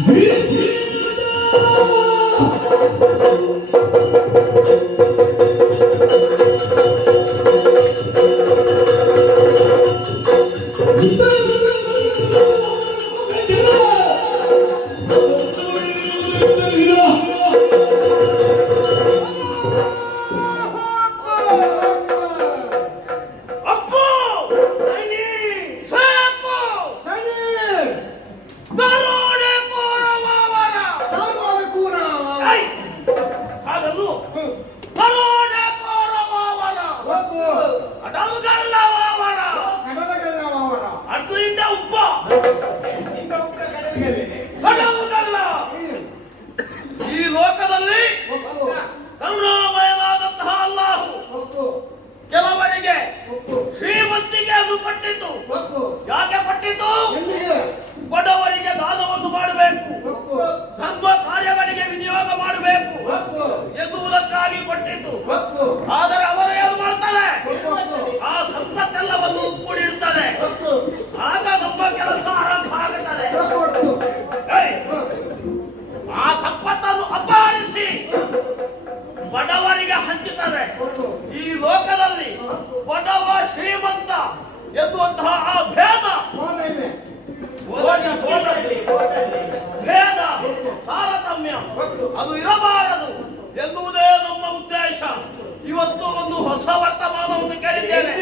ಈ ಲೋಕದಲ್ಲಿ ಕರುಣಾಮಯವಾದಂತಹ ಅಲ್ಲಾಹು ಕೆಲವರಿಗೆ ಶ್ರೀಮಂತಿಗೆ ಅದು ಕೊಟ್ಟಿದ್ದು. ಯಾಕೆ ಕೊಟ್ಟಿದ್ದು? ಬಡವರಿಗೆ ದಾನವನ್ನು ಮಾಡಬೇಕು, ಧರ್ಮ ಕಾರ್ಯಗಳಿಗೆ ವಿನಿಯೋಗ ಮಾಡಬೇಕು ಎನ್ನುವುದಕ್ಕಾಗಿ ಕೊಟ್ಟಿದ್ದು. ಆದರೆ ಅವರು ಏನು ಮಾಡ್ತಾರೆ? ಆ ಸಂಪತ್ತೆಲ್ಲವನ್ನು ಕೂಡಿಡುತ್ತಾರೆ. ಆಗ ನಮ್ಮ ಕೆಲಸ ಆರಂಭ ಆಗುತ್ತದೆ. ಆ ಸಂಪತ್ತನ್ನು ಅಪಹರಿಸಿ ಬಡವರಿಗೆ ಹಂಚುತ್ತದೆ. ಈ ಲೋಕದಲ್ಲಿ ಬಡವ ಶ್ರೀಮಂತ ಎನ್ನುವಂತಹ ಆ ಭೇದ ತಾರತಮ್ಯ ಅದು ಇರಬಾರದು ಎನ್ನುವುದೇ ನಮ್ಮ ಉದ್ದೇಶ. ಇವತ್ತು ಒಂದು ಹೊಸ ವರ್ತಮಾನವನ್ನು ಕೇಳಿದ್ದೇನೆ.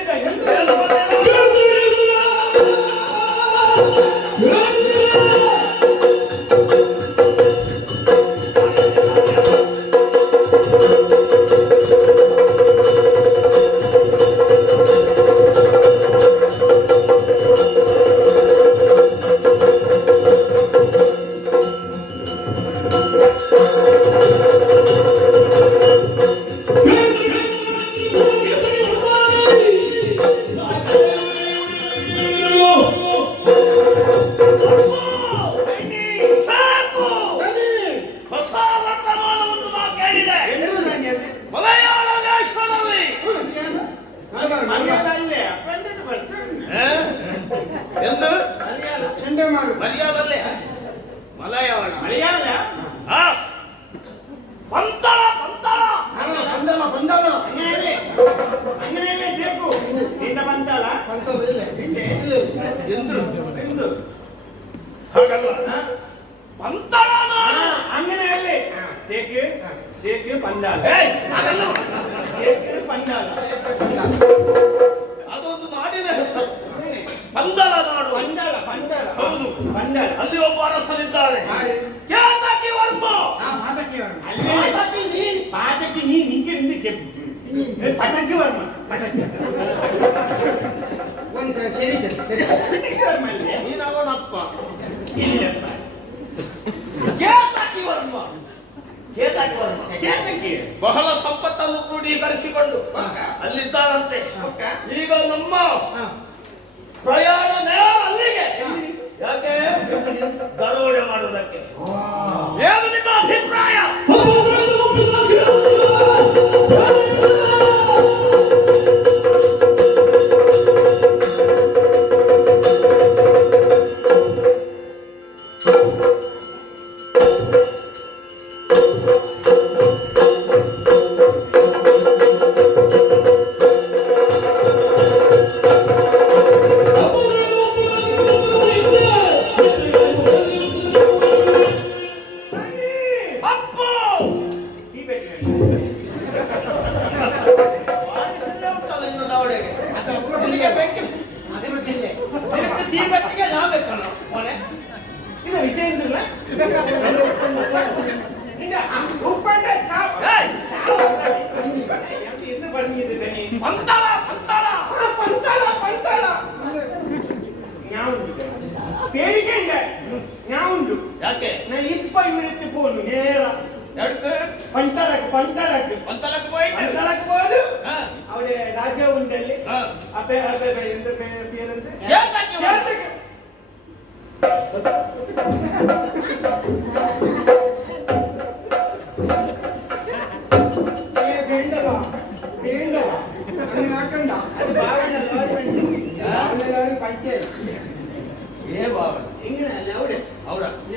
ಅದೊಂದು ನಾಡಿನ ಹೆಸರು, ಪಂದಳ ನಾಡು. ಹೌದು, ಅಲ್ಲಿ ಒಬ್ಬ ಅರಸನಿದ್ದಾರೆ, ಕೇತಕಿ ವರ್ಮ. ಪಟಕಿ ವರ್ಮ ನೀನವನಪ್ಪ. ಕೇತಕಿ ವರ್ಮ ಬಹಳ ಸಂಪತ್ತನ್ನು ಕ್ರೋಢೀಕರಿಸಿಕೊಂಡು ಅಲ್ಲಿದ್ದಾರಂತೆ. ಈಗ ನಮ್ಮ ಪ್ರಯಾಣ ನೇರ ಅಲ್ಲಿಗೆ. ಯಾಕೆ? ದರೋಡೆ ಮಾಡುವುದಕ್ಕೆ. ಏನು ನಿಮ್ಮ ಅಭಿಪ್ರಾಯ? ಯಾಕೆ? ಪಂತಲಕ್ಕೆ ಹೋದು ಅವಡೆ ರಾಜ್ಯ ಉಂಟಲ್ಲಿ ಅಪ್ಪೆ ಅಪ್ಪೆ ಎಂತ ಏನಂತೆ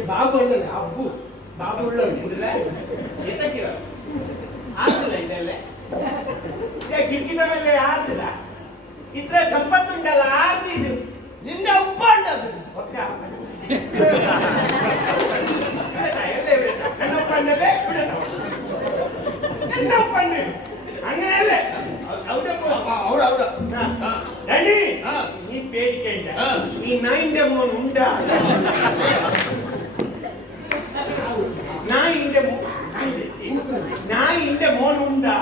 ಬಾಬು ಬಾಬು ಉಳ್ಳೋದಿಲ್ಲ ಎತ್ತಕ್ಕಿರ ಆಗ್ತದ ಇದೆಲ್ಲ ಗಿರ್ಗಿದ ಮೇಲೆ ಆಗ್ತದ ಇದ್ರೆ ಸಂಪತ್ತುಂಟಲ್ಲ ಆಗ್ತಿದ್ದು ನಿನ್ನೆ ಉಪ್ಪ ಉಂಟದು ನನ್ನ ಒಪ್ಪಂದಲ್ಲೇ ಬಿಡೋಣ ನನ್ನ ಒಪ್ಪಂದ അങ്ങനെയല്ലേ അവിടെ ഡാഡി നീ പേടിക്കണ്ട നീ നായിന്റെ മോൻ ഉണ്ടാ നായിന്റെ മോൻ ഉണ്ടാ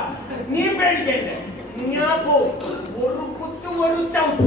നീ പേടിക്കണ്ട ഞാൻ പോ ഒരു കുത്തു ഒരു ചവിട്ട്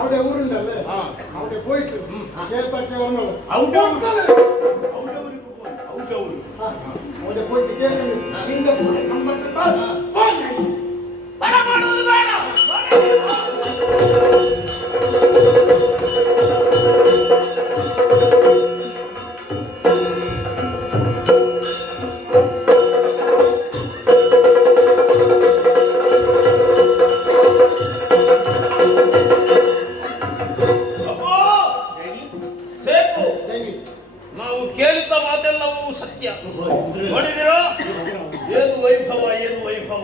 അവിടെ ഊരുണ്ടല്ലേ അവിടെ പോയിട്ട് കേൾക്കൊക്കെ വന്നു അവിടെ പോയിട്ട് കേൾക്കുന്നു സിംഗപ്പൂരിന്റെ സമ്പർക്കത്താൽ ನಾವು ಕೇಳಿದ್ದ ಮಾತೆಲ್ಲವೂ ಸತ್ಯ. ನೋಡಿದಿರೋ ಏನು ವೈಭವ, ಏನು ವೈಭವ.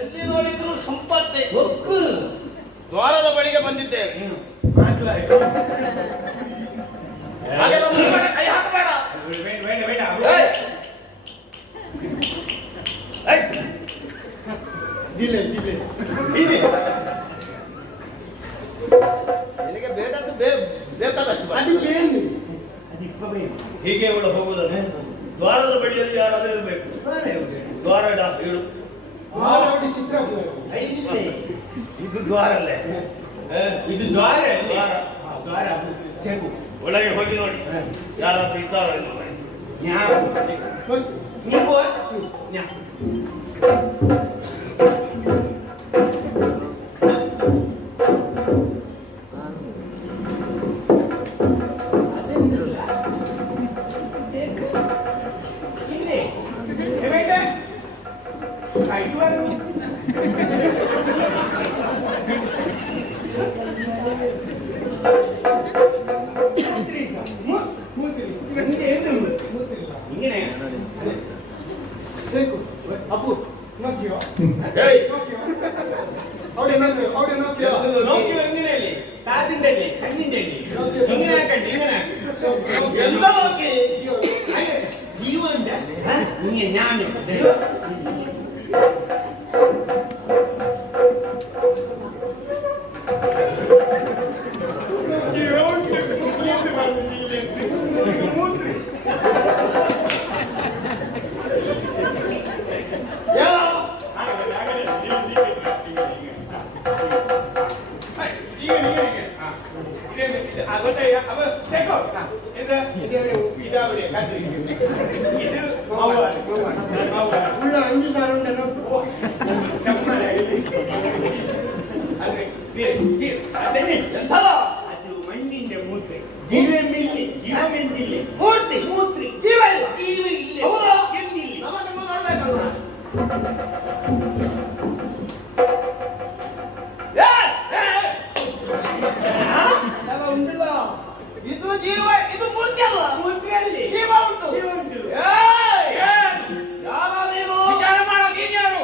ಎಲ್ಲಿ ನೋಡಿದ್ರು ಸಂಪತ್ತೆ. ದ್ವಾರದ ಬಳಿಗೆ ಬಂದಿದ್ದೇವೆ. ಹಾಗೆಲ್ಲ ಮುಂದ್ಗಡೆ ಕೈ ಹಾಕಬೇಡ. ನಿನಗೆ ಬೇಡದ್ದು ಬೇಕಾದಷ್ಟು ಹೀಗೆ ಅವಳು ಹೋಗುವುದನ್ನು ದ್ವಾರದ ಬಳಿಯಲ್ಲಿ ಯಾರಾದರೂ ಇರಬೇಕು. ದ್ವಾರ ಇಡು. ಚಿತ್ರ ಇದು ದ್ವಾರಲ್ಲೇ, ಇದು ದ್ವಾರ ದ್ವಾರ ಒಳಗೆ ಹೋಗಿ ನೋಡಿ ಯಾರಾದ್ರೂ ಇದ್ದಾರೋ ಇಲ್ಲ. ನೀವು അപ്പു നോക്കിയോ അവിടെ നോക്കിയോ എങ്ങനെയല്ലേ താതിന്റെ കണ്ണിന്റെ ഇങ്ങനെ ആക്കണ്ട ഇങ്ങനെ എന്താ നോക്കി ജീവണ്ട ഞാൻ ഉള്ള 5 സാറുണ്ടല്ലോ ಅದು ಮಣ್ಣಿನ ಮೂರ್ತಿ ಜೀವಮೆಲ್ಲಿ ಜೀವಮೆಂದಿಲ್ಲಿ ಮೂರ್ತಿ ಮೂರ್ತಿ ಜೀವ ಇಲ್ಲ ಜೀವ ಇಲ್ಲ ಎಂದಿಲ್ಲ ಉಂಟಲ್ಲ ಇದು ಜೀವ, ಇದು ಮೂರ್ತಿ ಅಲ್ಲ. ಮೂರ್ತಿಯಲ್ಲಿ ಜೀವ ಉಂಟು. ಜೀವ ಉಂಟು. ಯಾರ ನೀನು ವಿಚಾರ ಮಾಡೋ ನೀನ್ಯಾರು?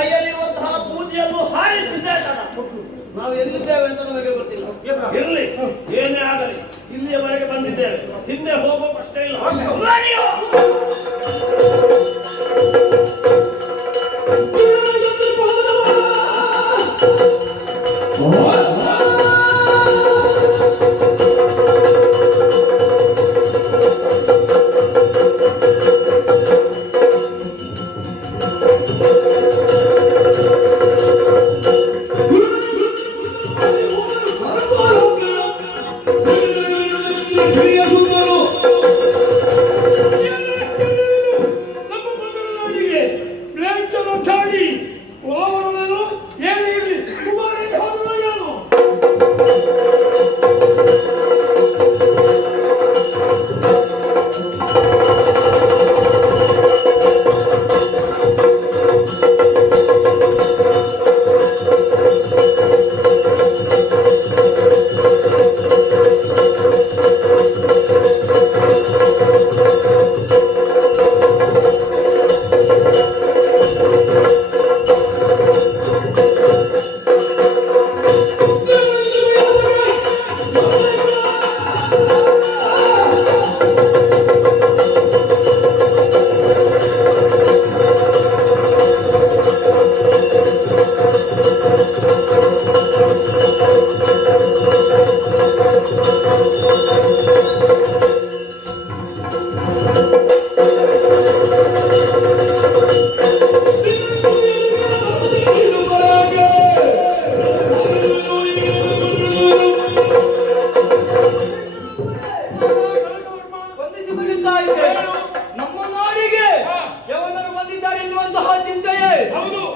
ಕೈಯಲ್ಲಿರುವಂತಹ ಬೂದಿಯನ್ನು ಹಾರಿಸಿದ್ದೆ ನಾವು ಎಲ್ಲಿದ್ದೇವೆ ಅಂತ ನಮಗೆ ಗೊತ್ತಿಲ್ಲ. ಇರಲಿ, ಏನೇ ಆಗಲಿ ಇಲ್ಲಿಯವರೆಗೆ ಬಂದಿದ್ದೇವೆ, ಹಿಂದೆ ಹೋಗೋಕಷ್ಟೇ ಇಲ್ಲ.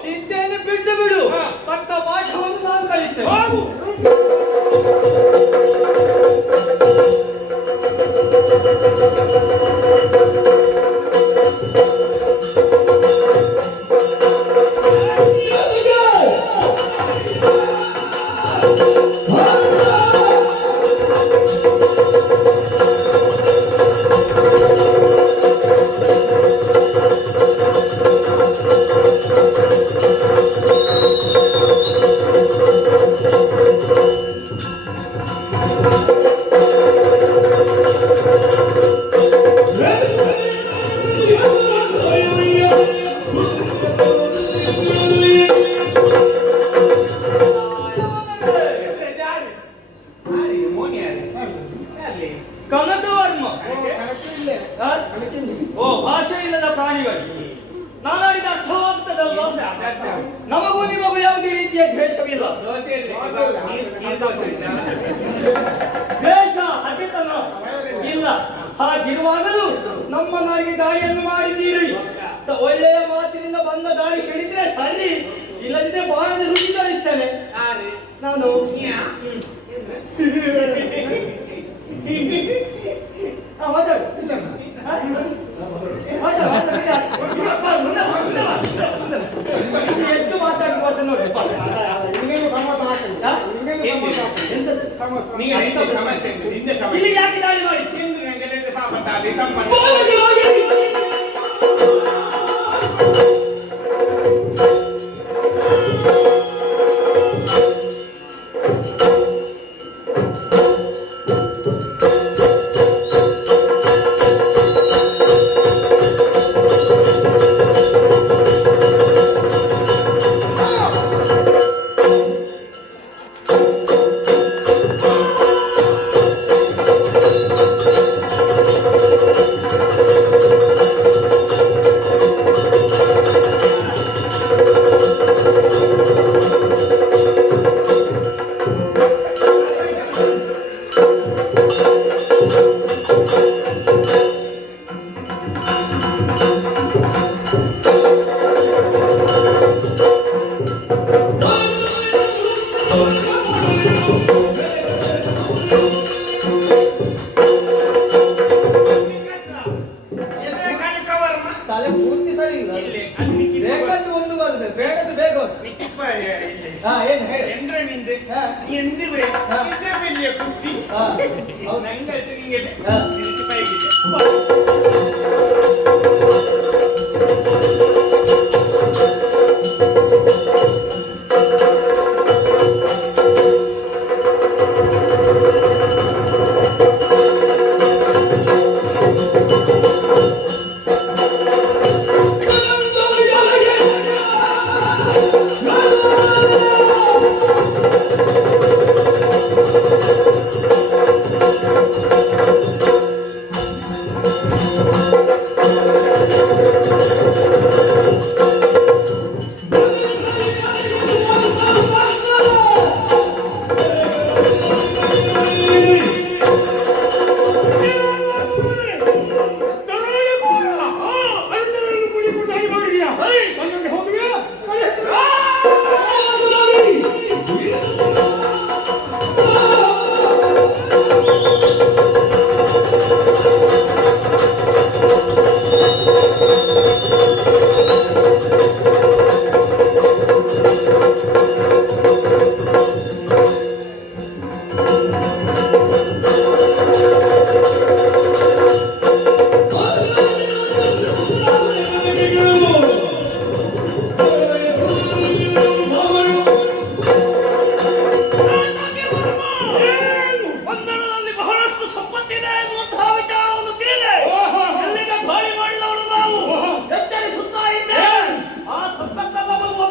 ಚಿಂತೆಯನ್ನು ಬಿಟ್ಟು ಬಿಡು, ತಕ್ಕ ಪಾಠವನ್ನು ನಾನು ಕಲಿಸ್ತೇನೆ. ಓ, ಭಾಷೆ ಇಲ್ಲದ ಪ್ರಾಣಿಗಳು ನಾನಾಡಿದ ಅರ್ಥವಾಗುತ್ತದಲ್ವ? ನಮಗೂ ನಿಮಗೂ ಯಾವುದೇ ರೀತಿಯ ದ್ವೇಷವಿಲ್ಲ. ದ್ವೇಷ ಹಗೆತನ ಇಲ್ಲ. ಹಾಗಿರುವಾಗಲೂ ನಮ್ಮ ನಾಡಿಗೆ ದಾಳಿಯನ್ನು ಮಾಡಿದ್ದೀರಿ. ಒಳ್ಳೆಯ ಮಾತಿನಿಂದ ಬಂದ ದಾಳಿ ಕೇಳಿದ್ರೆ ಸರಿ, ಇಲ್ಲದಿದ್ದರೆ ಬಾಣದ ರುಚಿ ತರಿಸ್ತೇನೆ ನಾನು. ಮಾತಾಡು. ಎಷ್ಟು ಮಾತಾಡ್ಬೋದು ನೋಡಿ. ಇಲ್ಲಿ ಯಾಕೆ ದಾಳಿ ಮಾಡಿ? ತಲೆ ಪೂರ್ತಿ ಸರಿ ಇಲ್ಲ. ಬೇಕಂತ ಒಂದು ಬರ್ತದೆ, ಬೇಕಂತ ಬೇಗ ಏನು ಹೇಳಿ ಎಂದ್ರೆ ನಿಂದೆ ಎಂದಿವೆ ಇದ್ರೆ ಬೆಲ್ಲಿಯ ಕುಟ್ಟಿ ನಂಗೆ ನಿಂಗೆ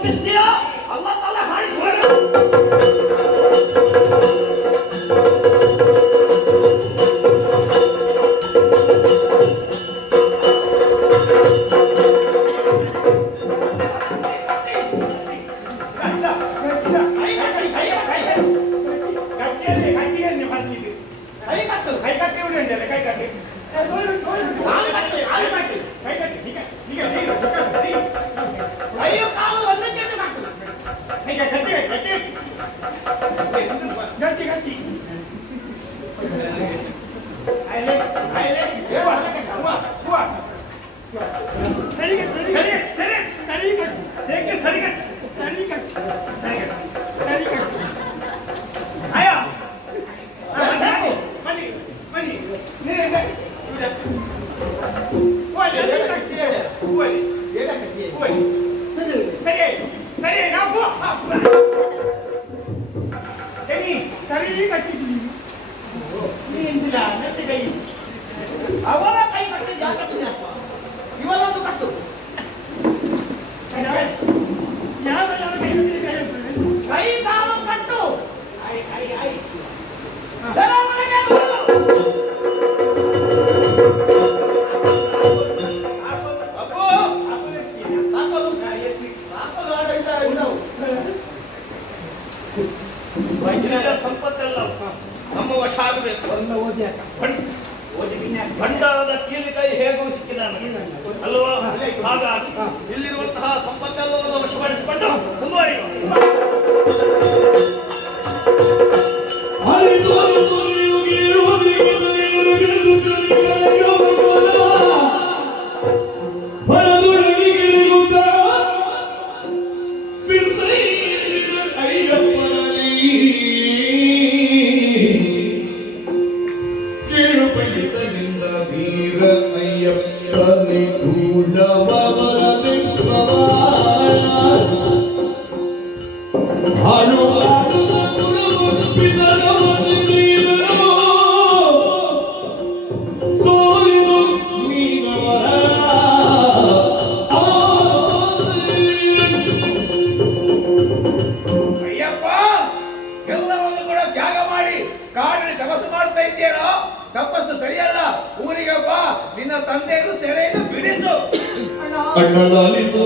ಒಪ್ಪಿಸ್ತೀಯಾ ಅಲ್ಲ ತಲೆ ಹಾರಿಸುವಾಗ ಅವರ ಕೈ ಕಟ್ಟಿ ಇವರೊಂದು ಕಟ್ಟು ಕೈ ಕಾಲು ಕಟ್ಟು ಸರವಣಿಗೆ ಸಂಪತ್ತೆಲ್ಲ ನಮ್ಮ ವಶ ಆಗಬೇಕು. ಭಂಡಾರದ ಕೀಲಿಕೈ ಹೇಗೂ ಸಿಕ್ಕಿದಾನೆ ಅಲ್ವಾ? ಹಾಗಾಗಿ ಇಲ್ಲಿರುವಂತಹ ಸಂಪತ್ತೆಲ್ಲವನ್ನು ವಶಪಡಿಸಿಕೊಂಡು ಮುಂದುವರಿಯುವ ತಪಸ್ಸು ಸರಿಯಲ್ಲ. ಊರಿಗೆ ಬಾ, ನಿನ್ನ ತಂದೆಯನ್ನು ಸೆರೆಯಿಂದ ಬಿಡಿಸು. ಅಣ್ಣಲಾಲಿತು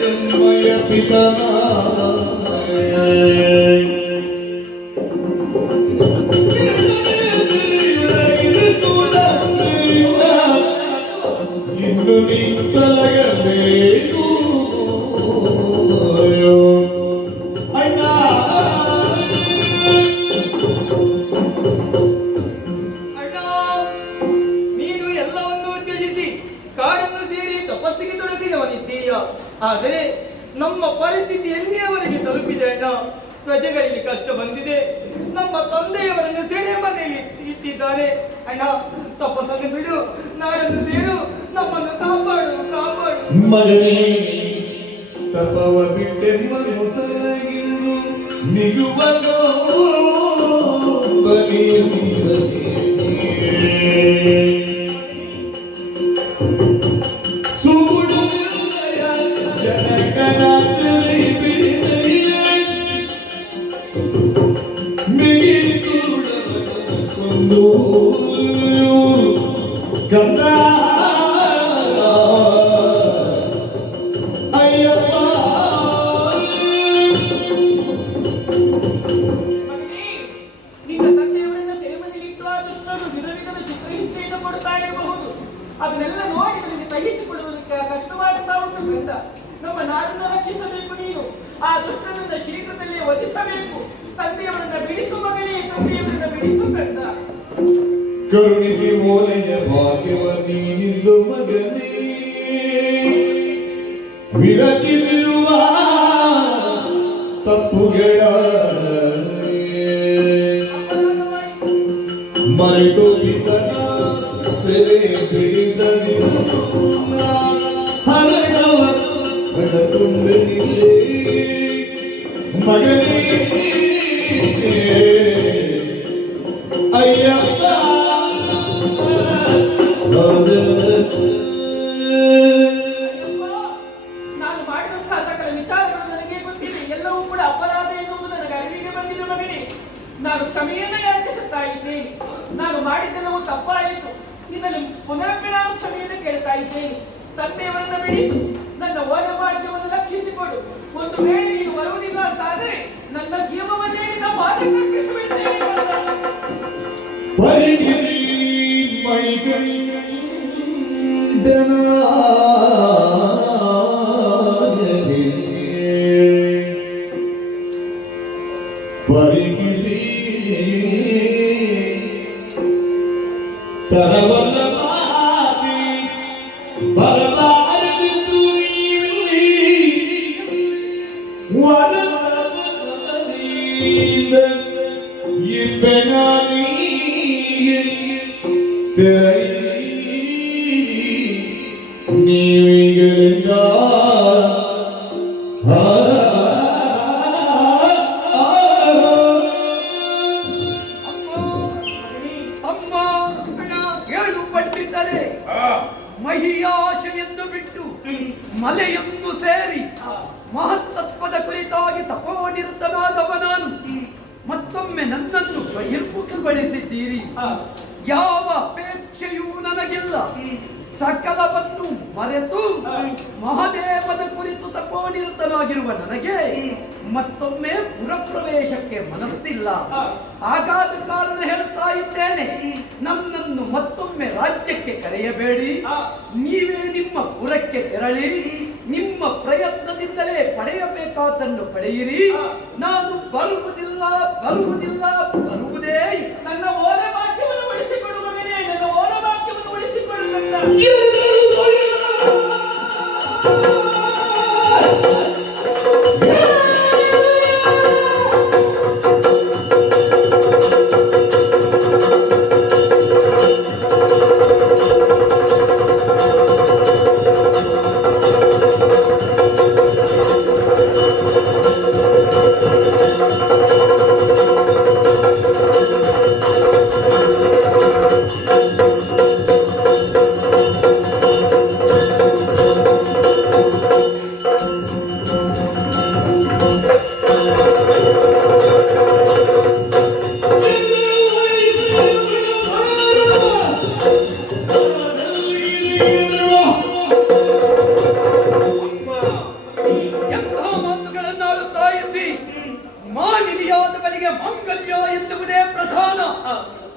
ಜನ್ಮಯ ಪಿತನ ಇನ್ನು ನೀ ಸಲಗಬೇಕು ಅಣ್ಣ. ನೀನು ಎಲ್ಲವನ್ನೂ ತ್ಯಜಿಸಿ ಕಾಡನ್ನು ಸೇರಿ ತಪಸ್ಸಿಗೆ ತೊಡಗಿದವನಿದ್ದೀಯ. ಆದರೆ ನಮ್ಮ ಪರಿಸ್ಥಿತಿ ಎಲ್ಲಿಯವರೆಗೆ ತಲುಪಿದೆ ಅಣ್ಣ. ಪ್ರಜೆಗಳಿಗೆ ಕಷ್ಟ ಬಂದಿದೆ. ನಮ್ಮ ತಂದೆಯವರನ್ನು ಸೆರೆ ಮನೆಯಲ್ಲಿ ಇಟ್ಟಿದ್ದಾರೆ ಅಣ್ಣ. ತಪಸ್ಸನ್ನು ಬಿಡು, ನಾಡನ್ನು ಸೇರು, ನಮ್ಮನ್ನು ಕಾಪಾಡು ಕಾಪಾಡು. ಮಗನೇ ತಪವ ಬಿಟ್ಟೆಮ್ಮನು ಸಲಗಿಂದು ನಿಗುವನೋ ಸುಗುಡು ಜನಕನ ಮಿಗಿದು ಗಂಧ ಅದನ್ನೆಲ್ಲ ನೋಡಿ ನನಗೆ ಸಹಿಸಿಕೊಳ್ಳುವುದಕ್ಕೆ ಕಷ್ಟವಾಗುತ್ತಾ ಉಂಟು ವೃಂದ. ನಮ್ಮ ನಾಡನ್ನು ರಕ್ಷಿಸಬೇಕು ನೀನು. ಆ ದುಷ್ಟನನ್ನ ಶೀಘ್ರದಲ್ಲೇ ವಧಿಸಬೇಕು. ತಂದೆಯವರನ್ನ ಬಿಡಿಸು ಮಗನೇ, ತಂದೆಯವರನ್ನ ಬಿಡಿಸು ವೃಂದ. ಕರುಣಿಸಿ ಓಲೆಯ ಭಾಗ್ಯವ ನೀನಿಂದು ಮಗನೇ ವಿರತಿದಿರುವ ತಪ್ಪುಗಳ ಮರೆತು ಪಿತನ ಸೆರೆ ಬಿಡಿಸದಿರು ಹರಣವ ಕಡತುಂಬೆನಿಲೆ ಮಗನೇ ಅಯ್ಯಪ್ಪ ಕ್ಷಮೆಯನ್ನ ಯಾಚಿಸುತ್ತಾ ಇದ್ದೇನೆ. ನಾನು ಮಾಡಿದ್ದೆಲ್ಲವೂ ತಪ್ಪಾಯಿತು. ಇದನ್ನು ಪುನಃ ನಾನು ಕ್ಷಮೆಯನ್ನು ಕೇಳ್ತಾ ಇದ್ದೇನೆ. ತಂದೆಯವರನ್ನ ಬಿಡಿಸು, ನನ್ನ ಓಲಭಾಗ್ಯವನ್ನು ರಕ್ಷಿಸಿಕೊಡು. ಒಂದು ವೇಳೆ ನೀನು ಬರುವುದಿಲ್ಲ ಅಂತಾದರೆ ನನ್ನ ಜೀವವನ್ನೇ ನಿನ್ನ ಪಾದಕ್ಕರ್ಪಿಸುವೆಂದೇನೆ. ಪರಿಗಿಸಿ ತರವಲ್ಲ ಮಾತಿ ಬರಬಾರದೆಂದು ವರದಿಂದ ಇಬ್ಬೆನಾಗಿ ನೀವಿಗಲಿಂದ ಮಹಿಯಾಶೆಯನ್ನು ಬಿಟ್ಟು ಮಲೆಯನ್ನು ಸೇರಿ ಮಹತ್ತತ್ವದ ಕುರಿತಾಗಿ ತಪೋನಿರತನಾದವ ನಾನು. ಮತ್ತೊಮ್ಮೆ ನನ್ನನ್ನು ಬಹಿರ್ಮುಖಗೊಳಿಸಿದ್ದೀರಿ. ಯಾವ ಅಪೇಕ್ಷೆಯೂ ನನಗಿಲ್ಲ. ಸಕಲವನ್ನು ಮರೆತು ಮಹಾದೇವನ ಕುರಿತು ತಪೋನಿರತನಾಗಿರುವ ನನಗೆ ಮತ್ತೊಮ್ಮೆ ಪುರಪ್ರವೇಶಕ್ಕೆ ಮನಸ್ಸಿಲ್ಲ. ಹಾಗಾದ ಕಾರಣ ಹೇಳುತ್ತಾ ಇದ್ದೇನೆ, ನನ್ನನ್ನು ಮತ್ತೊಮ್ಮೆ ರಾಜ್ಯಕ್ಕೆ ಕರೆಯಬೇಡಿ. ನೀವೇ ನಿಮ್ಮ ಪುರಕ್ಕೆ ತೆರಳಿ ನಿಮ್ಮ ಪ್ರಯತ್ನದಿಂದಲೇ ಪಡೆಯಬೇಕಾದನ್ನು ಪಡೆಯಿರಿ. ನಾನು ಬರುವುದಿಲ್ಲ ಬರುವುದಿಲ್ಲ ಬರುವುದೇ. ನನ್ನ ಓಲಭಾಗ್ಯವನ್ನು ಉಳಿಸಿಕೊಡು ಮಗನೇ, ನನ್ನ ಓಲಭಾಗ್ಯವನ್ನು ಉಳಿಸಿಕೊಡು.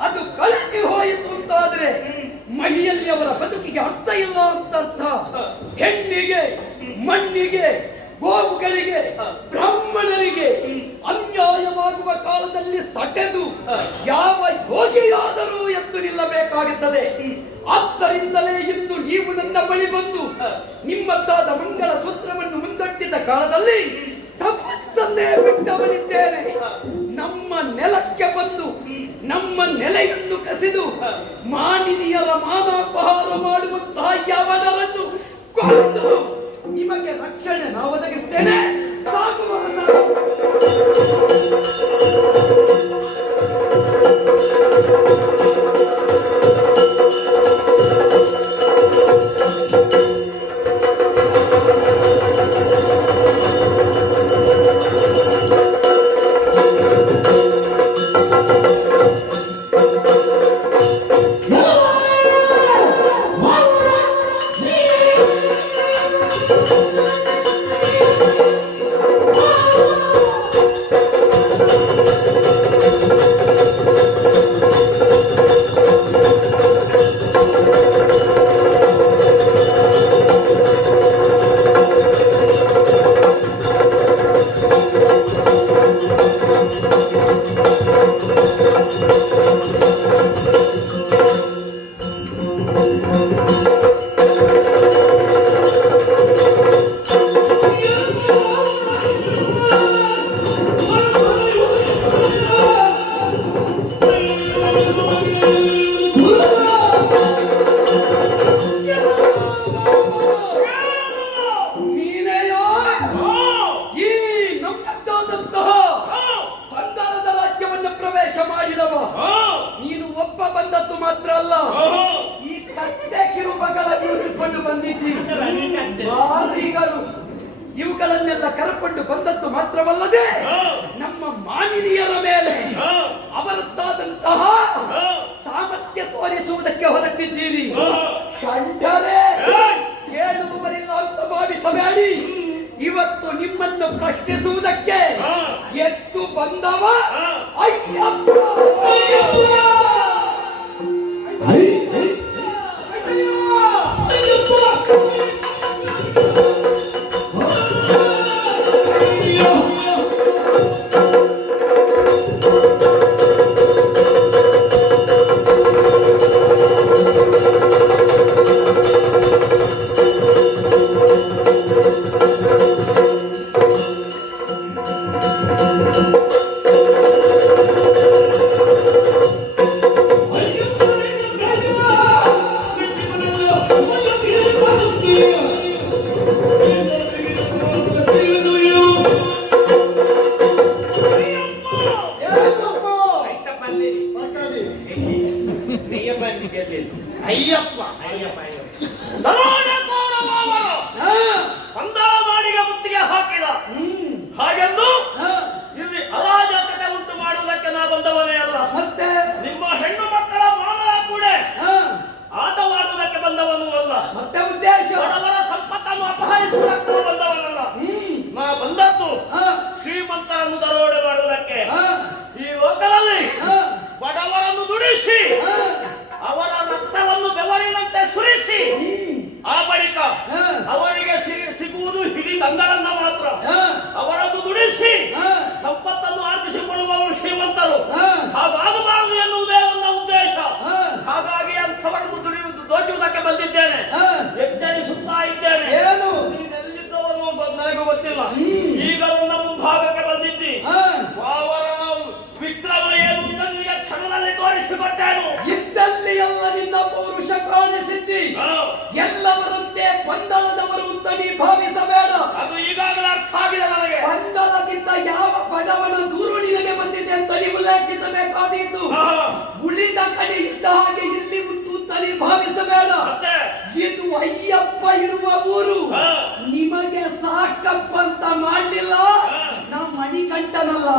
ಅದು ಕಳಚಿ ಹೋಯಿತು ಅಂತಾದ್ರೆ ಮಹಿಯಲ್ಲಿ ಅವರ ಬದುಕಿಗೆ ಅರ್ಥ ಇಲ್ಲ ಅಂತ ಅರ್ಥ. ಹೆಣ್ಣಿಗೆ, ಮಣ್ಣಿಗೆ, ಗೋವುಗಳಿಗೆ, ಬ್ರಾಹ್ಮಣರಿಗೆ ಅನ್ಯಾಯವಾಗುವ ಕಾಲದಲ್ಲಿ ತಡೆದು ಯಾವ ಯೋಗಿಯಾದರೂ ಎದ್ದು ನಿಲ್ಲಬೇಕಾಗುತ್ತದೆ. ಆದ್ದರಿಂದಲೇ ಇನ್ನು ನೀವು ನನ್ನ ಬಳಿ ಬಂದು ನಿಮ್ಮದ್ದಾದ ಮಂಗಳ ಸೂತ್ರವನ್ನು ಮುಂದಟ್ಟಿದ ಕಾಲದಲ್ಲಿ ತಪಸ್ಸನ್ನೇ ಬಿಟ್ಟವನಿದ್ದೇನೆ. ನಮ್ಮ ನೆಲಕ್ಕೆ ಬಂದು ನಮ್ಮ ನೆಲೆಯನ್ನು ಕಸಿದು ಮಾನಿನಿಯರ ಮಾನಾಪಹಾರ ಮಾಡುವಂತಹ ಯವನರನ್ನು ಕೊಂದು ನಿಮಗೆ ರಕ್ಷಣೆ ನಾವು ಒದಗಿಸ್ತೇನೆ. ನೀನು ಒಬ್ಬ ಬಂದದ್ದು ಮಾತ್ರ ಅಲ್ಲ, ಈ ಕತ್ತೆ ಕಿರುಬಗಳ ಹಿಡಿದುಕೊಂಡು ಬಂದಿದ್ದೀರಿ. ಇವುಗಳನ್ನೆಲ್ಲ ಕರಕೊಂಡು ಬಂದದ್ದು ಮಾತ್ರವಲ್ಲದೆ ನಮ್ಮ ಮಾನಿನಿಯರ ಮೇಲೆ ಅವರದ್ದಾದಂತಹ ಸಾಮರ್ಥ್ಯ ತೋರಿಸುವುದಕ್ಕೆ ಹೊರಟಿದ್ದೀರಿ. ಷಂಡರೇ, ಕೇಳುವವರಿಲ್ಲ ಅಂತ ಭಾವಿಸಬೇಡಿ. ಇವತ್ತು ನಿಮ್ಮನ್ನು ಪ್ರಶ್ನಿಸುವುದಕ್ಕೆ ಎದ್ದು ಬಂದವ ಅಯ್ಯಪ್ಪ. ಅಯ್ಯಪ್ಪ ದರೋಡೆಕೋರನವರು ಪಂದಳ ಮಾಡಿಗೆ ಮುತ್ತಿಗೆ ಹಾಕಿದ ಹಾಗೆಂದು ಇಲ್ಲಿ ಅರಾಜಕತೆ ಉಂಟು ಮಾಡುವುದಕ್ಕೆ ನಾ ಬಂದವನೇ ಅಲ್ಲ. ಮತ್ತೆ ನಿಮ್ಮ ಹೆಣ್ಣು ಮಕ್ಕಳ ಮಾನ ಕೂಡ ಆಟವಾಡುವುದಕ್ಕೆ ಬಂದವನು ಅಲ್ಲ. ಮತ್ತೆ ಉದ್ದೇಶ ಬಡವರ ಸಂಪತ್ತನ್ನು ಅಪಹರಿಸುವುದಕ್ಕೂ ಬಂದವನಲ್ಲ. ನಾ ಬಂದದ್ದು ಶ್ರೀಮಂತರನ್ನು ದರೋಡೆ ಮಾಡುವುದಕ್ಕೆ. ಈ ಲೋಕದಲ್ಲಿ ಬಡವರನ್ನು ದುಡಿಸಿ ಅವರ ರಕ್ತವನ್ನು ಬೆವರಿನಂತೆ ಸುರಿಸಿ ಆ ಬಳಿಕ ಅವರಿಗೆ ಸಿಗುವುದು ಹಿಡಿ ತಂಗಳನ್ನ ಮಾತ್ರ. ಅವರನ್ನು ದುಡಿಸಿ ಸಂಪತ್ತನ್ನು ಆರ್ಜಿಸಿಕೊಳ್ಳುವವರು ಶ್ರೀಮಂತರು. ಹಾಗಾಗಬಾರದು ಎನ್ನುವುದೇ ನನ್ನ ಉದ್ದೇಶ. ಹಾಗಾಗಿ ಅಂಥವರನ್ನು ದೋಚುವುದಕ್ಕೆ ಬಂದಿದ್ದೇನೆ, ಎಚ್ಚರಿಸುತ್ತಾ ಇದ್ದೇನೆ. ನೀನೆಲ್ಲಿದ್ದವನು ನನಗೆ ಗೊತ್ತಿಲ್ಲ. ಈಗಲೂ ನಮ್ಮ ಭಾಗಕ್ಕೆ ಬಂದಿದ್ದಿ. ಅವರ ವಿಕ್ರಮ ಏನು ಅಂತ ನಿನಗೆ ಕ್ಷಣದಲ್ಲಿ ತೋರಿಸಿಕೊಟ್ಟೇನು. ಇದ್ದಲ್ಲಿ ಎಲ್ಲ ನಿನ್ನ ಪೌರುಷ ಕಾಣಿಸಿದ್ದಿ. ಎಲ್ಲವರಂತೆ ಪಂದಳದವರು ಅಂತ ನೀ ಭಾವಿಸಬೇಡ. ಅದು ಈಗಾಗಲೇ ಅರ್ಥ ಆಗಿದೆ ನನಗೆ. ಪಂದಳದಿಂದ ಯಾವ ಬಡವನ ದೂರು ನಿನಗೆ ಬಂದಿದೆ ಅಂತ ನೀವು ಉಲ್ಲೇಖಿಸಬೇಕಾದೀತು. ಉಳಿದ ಕಡೆ ಇದ್ದ ಹಾಗೆ ಇಲ್ಲಿ ಉಂಟು ಅಂತ ನೀ ಭಾವಿಸಬೇಡ. ಇದು ಅಯ್ಯಪ್ಪ ಇರುವ ಊರು. ನಿಮಗೆ ಸಾಕಪ್ಪ ಅಂತ ಮಾಡಲಿಲ್ಲ ನಮ್ಮ ಮಣಿಕಂಠನಲ್ಲ.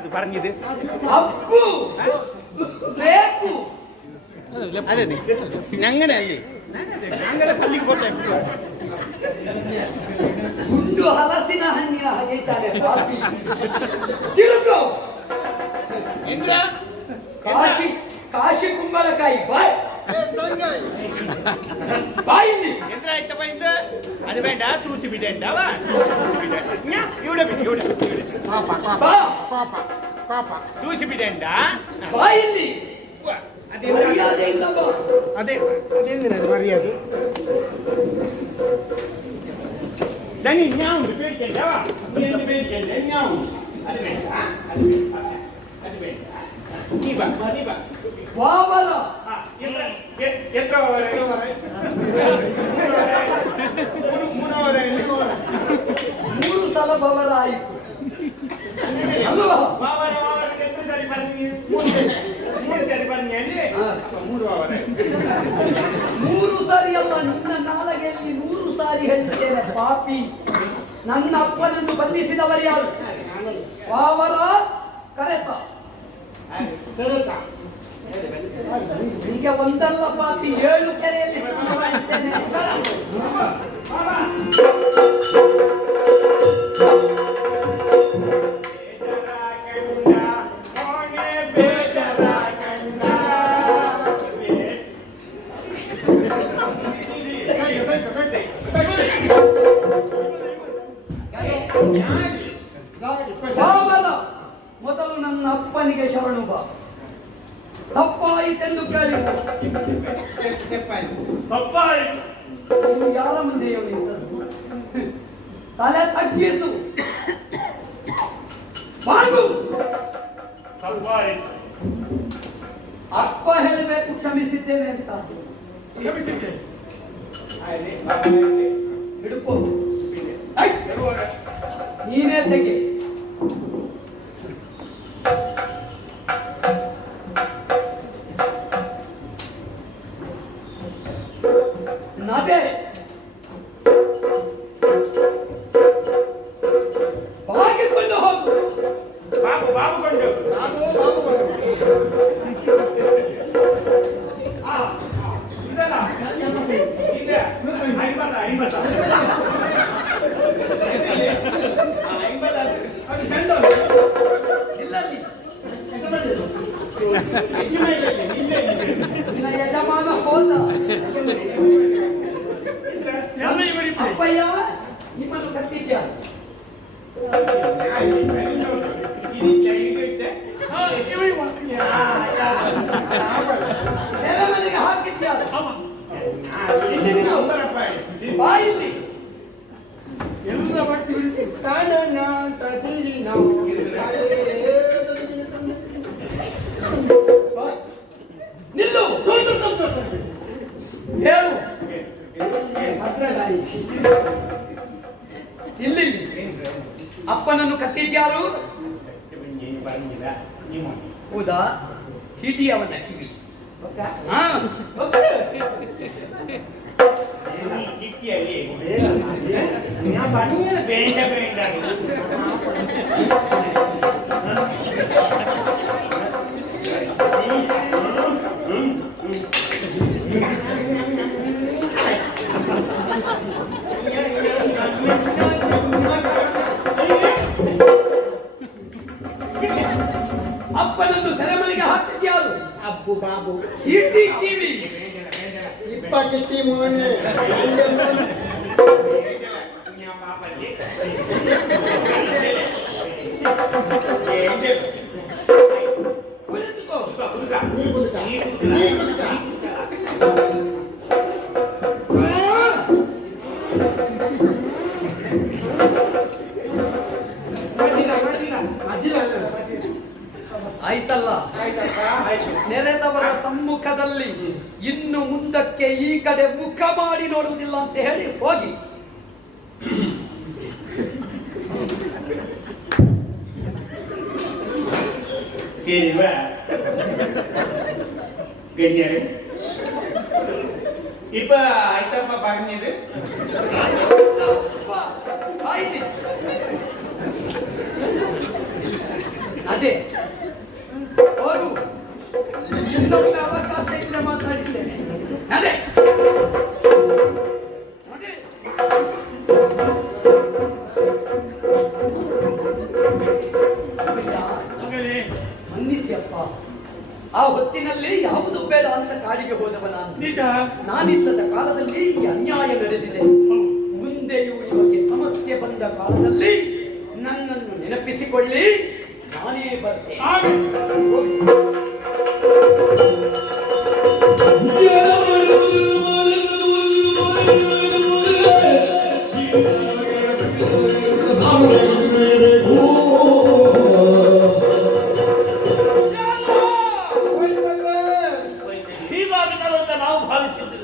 ಅದು പറഞ്ഞത് ಅಪ್ಪು ಬೇಕು അതെ ഞങ്ങനെയല്ലേ ഞങ്ങളെ പള്ളിക്ക് പോട്ടെ. ಗುಂಡು ಹಲಸಿನ ಹಣ್ಣಿನ ಹಾಗೆ ಇದ್ದಾನೆ ಪಾಪಿ. ತಿರುಗು ಇಂದ್ರ ಕಾಶಿ ಕಾಶಿ ಕುಂಬಳಕಾಯಿ ಬಾಯ್ ಬಾಯಿಲಿ ಎಂದ್ರ ಆಯ್ತಪ್ಪ ಇಂದ ಅದು ಬೇಡ ತೂಸಿ ಬಿಡೇಂಡ ಇವಡೆ ಇವಡೆ ಬಾ ತೂಸಿ ಬಿಡೇಂಡ ಬಾಯಿಲಿ ಮರ್ಯಾದೆಯಿಂದ ಬಾ. ಅದೇ ಅದೇಂದ್ರೆ ಮರ್ಯಾದೆ ದನಿ ನ್ಯಾವು ಬೇಕೇಂಡ ಏನು ಬೇಕೇಂಡ ನ್ಯಾವು ಅದು ಬೇಡ ಅದು ಬೇಡ ನೀ ಬಾ ವಾವರ ಮೂರು ಸಲ ಬವರ ಆಯಿತು ಅಲ್ವಾ? ಮೂರು ಸಾರಿ ಅಲ್ಲ, ನಿನ್ನ ನಾಲಗೆಯಲ್ಲಿ 100 ಸಾರಿ ಹೇಳ್ತೇನೆ ಪಾಪಿ. ನನ್ನ ಅಪ್ಪನನ್ನು ಬಂಧಿಸಿದವರು ಯಾರು? ವಾವರ ಕರೆತ ಈಗ ಒಂದಲ್ಲ ಪಾಪಿ 7 ಕೆರೆಯಲ್ಲಿ ಸ್ನಾನ ಮಾಡಿಸ್ತೇನೆ. ಮೊದಲು ನನ್ನ ಅಪ್ಪನಿಗೆ ಶರಣು ಬಾ. ತಪ್ಪಾಯಿತೆಂದು ಇದು ಕೇಳಿ ತೆಪ್ಪಾಯ್ತು. ತಪ್ಪಾಯ್ತು. ನೀನು ಯಾರ ಮುಂದೆಯೋ ನಿಂತದ್ದು? ತಲೆ ತಗ್ಗಿಸು ಬಾಗು. ತಪ್ಪಾಯ್ತು. ಅಪ್ಪ ಹೇಳಬೇಕು ಕ್ಷಮಿಸಿದ್ದೇನೆ ಅಂತ. ಕ್ಷಮಿಸಿದ್ದೆ. ಹಿಡ್ಕೋ. ನೀನೇ ತೆಗೆ. ನದೆ ಬಾಗಿಕೊಂಡು ಹೋಗು. ಬಾಬು ಬಾಬುಕೊಂಡು ಇದಲ್ಲ ಈಗ 50 ಇಲ್ಲ ನಿನ್ನ ಯಜಮಾನ ಹೋದ. ಅಪ್ಪಯ್ಯ ನಿಮ್ಮನ್ನು ಕಟ್ಟಿದ್ಯ. ಸೆರೆಮನೆಗೆ ಹಾಕಿದ್ಯ. ಬಾಯಿಲ್ಲಿ ಎಲ್ಲ ಮಾಡ್ತೀವಿ. ನಿಲ್ಲು. ಹೇಳು. ಇಲ್ಲಿ ಅಪ್ಪನನ್ನು ಕಟ್ಟಿದ್ಯಾರು? ಹೌದಾ? ಹಿಡಿ ಅವನ ಕಿವಿ. ಹಾ. ಅಪ್ಪನನ್ನು ಸೆರೆಮನೆಗೆ ಹಾಕಿದ್ಯಾರು? ಅಬ್ಬು ಬಾಬು ಹಿಡಿ ಕಿವಿ. ಇಪ್ಪತ್ತು ಮೋನೆ ಕುಳಿತುಕೋ. ನೀ ಕುದುಕ ನೀ ಕುದುಕ ಆಯ್ತಲ್ಲ. ನೆರೆದವರ ಸಮ್ಮುಖದಲ್ಲಿ ಇನ್ನು ಮುಂದಕ್ಕೆ ಈ ಕಡೆ ಮುಖ ಮಾಡಿ ನೋಡುವುದಿಲ್ಲ ಅಂತ ಹೇಳಿ ಹೋಗಿ. ಸೇರಿವ ಗಣ್ಯರೇ ಇಪ್ಪ ಆಯ್ತಪ್ಪ ಬಾಗಿನಿದೆ ಆಯ್ತು. ಅದೇ ಹೋಗು. ಇನ್ನೊಮ್ಮೆ ಅವಕಾಶ ಇದ್ರೆ ಮಾತಾಡಿದ್ದೇನೆ. ಅದೇ ಅದೇ ಮನ್ನಿಸಿಯಪ್ಪ. ಆ ಹೊತ್ತಿನಲ್ಲಿ ಯಾವುದು ಬೇಡ ಅಂತ ಕಾಡಿಗೆ ಹೋದವ ನಾನು. ನಿಜ. ನಾನಿಲ್ಲದ ಕಾಲದಲ್ಲಿ ಈ ಅನ್ಯಾಯ ನಡೆದಿದೆ. ಮುಂದೆಯೂ ನಿಮಗೆ ಸಮಸ್ಯೆ ಬಂದ ಕಾಲದಲ್ಲಿ ನನ್ನನ್ನು ನೆನಪಿಸಿಕೊಳ್ಳಿ. ನಾನೇ ಬರ್ತೇನೆ. ಹೋಗಿ. ಹೀಗಾಗುತ್ತದಂತ ನಾವು ಭಾವಿಸಿದ್ದು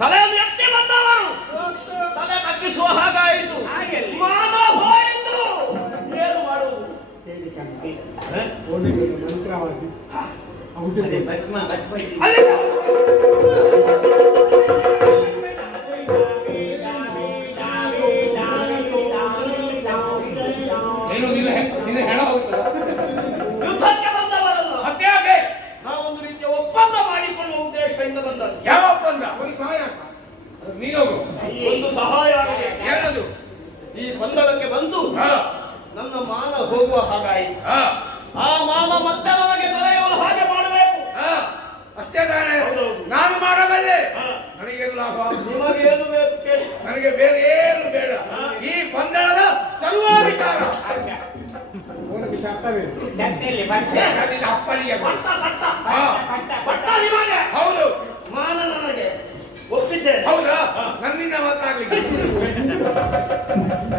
ತಲೆಯನ್ನು ಎತ್ತಿ ಬಂದವರು ತಲೆ ತಗ್ಗಿಸುವ ಹಾಗಾಯಿತು. ಮಾನ ಹೋಯಿತು. ಏನು ಮಾಡುವುದು? ಮಂತ್ರವಾಗಿ ಯುದ್ಧಕ್ಕೆ ಬಂದವರಲ್ಲ. ಮತ್ತ್ಯಾಕೆ? ನಾವೊಂದು ರೀತಿಯ ಒಪ್ಪಂದ ಮಾಡಿಕೊಳ್ಳುವ ಉದ್ದೇಶದಿಂದ ಬಂದದ್ದು. ಯಾವ ಒಪ್ಪಂದ? ನೀನೋಗು. ಒಂದು ಸಹಾಯ ಆಗಿದೆ. ಏನದು? ಈ ಗೊಂದಲಕ್ಕೆ ಬಂದು ನನ್ನ ಮಾನ ಹೋಗುವ ಹಾಗಾಯಿತು. ಆ ಮಾನ ಮತ್ತೆ ನಮಗೆ ದೊರೆಯುವ ಹಾಗೆ ಮಾಡಬೇಕು. ಅಷ್ಟೇ ತಾನೇ. ನಾನು ಮಾಡಬಲ್ಲೆ. ನನಗೇನು ಲಾಭ? ನಿಮಗೇನು ಬೇಕು ಕೇಳಿ. ನನಗೆ ಬೇರೆ ಏನು ಬೇಡ. ಈ ಗೊಂದಲದ ಸರ್ವಾಧಿಕಾರ ಓನಕ್ಕೆ ಶಾಪ ಪಟ್ಟಬೇಕು. ಚಟ್ನಿಯಲ್ಲಿ ಬಟ್ಟೆ ನಿನ್ನ ಅಪ್ಪನಿಗೆ ಕೊಡು. ಪಟ್ಟ ನಿಮಗೆ ಹೌದು. ಮಾನ ನನಗೆ ಒಪ್ಪಿದ್ದೇನೆ. ಹೌದಾ? ನನ್ನಿಂದ ಮಾತ್ರ ಆಗ್ಲಿಕ್ಕೆ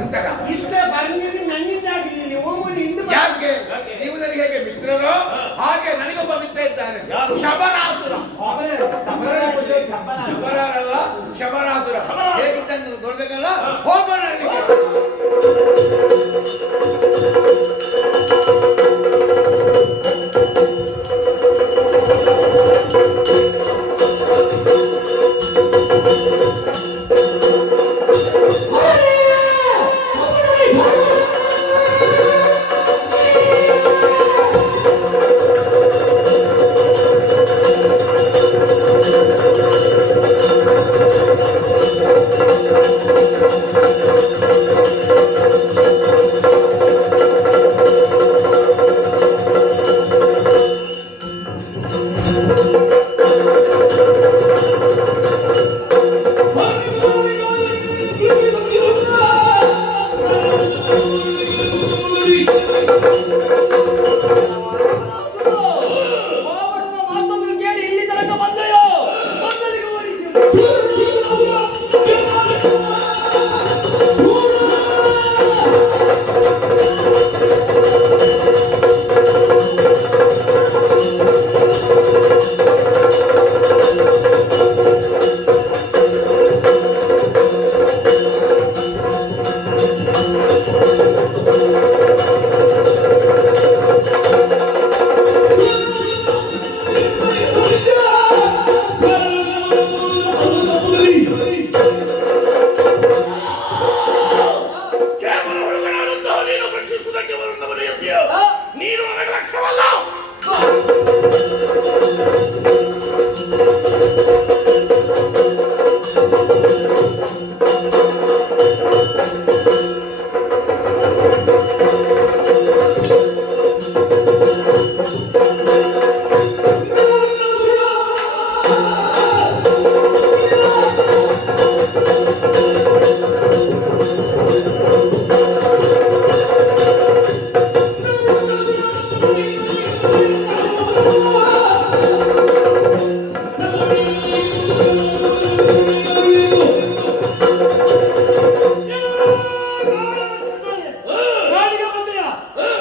ಎಂತಕ? ಇಷ್ಟೇ ಬಂದಿದ್ದು ನನ್ನಿಂದ ಆಗಿಲ್ಲ ನೀವು ಇಂದು ಯಾಕೆ? ನೀವು ನನಗೆ ಹೇಗೆ ಮಿತ್ರರು ಹಾಗೆ ನನಗೊಬ್ಬ ಮಿತ್ರ ಇದ್ದಾನೆ. ಯಾರು? ಶಬರಾಸುರ. ಅವರೇ ಶಬರಲ್ಲ, ಶಬರಾಸುರ. ಹೇಗಿದ್ದಂತ ನೋಡ್ಬೇಕಲ್ಲ, ಹೋಗೋಣ ಅಲ್ಲಿಗೆ. ಬಾಬರನ ಮಾತನ್ನು ಕೇಳಿ ಇಲ್ಲಿ ತನಕ ಬಂದೆಯೋ ಬಂದರಿಗೆ ಓಡಿಸಿ ಕೇವಲ ಹುಡುಗನಾದಂತಹ ನೀನು ರಕ್ಷಿಸುವುದಕ್ಕೆ ಬರುವವನ ಎದ್ದಿಯೋ ನೀನು ನನಗೆ ಲಕ್ಷ್ಯವಲ್ಲ. ನಾಡಿಗೆ ಬಂದೆಯ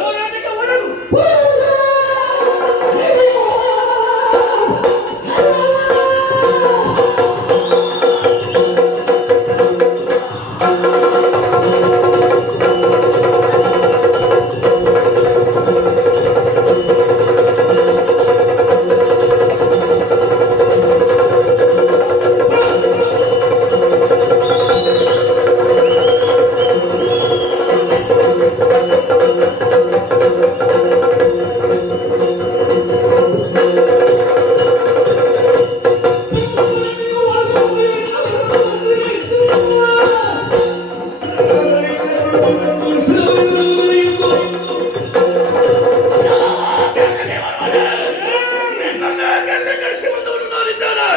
ಹೋರಾಟಕ್ಕೆ ಹೊರಡು. ನಿನ್ನನ್ನೇ ಕಳಿಸಿ ಬಂದವನು ನಾನಿದ್ದೇನೆ.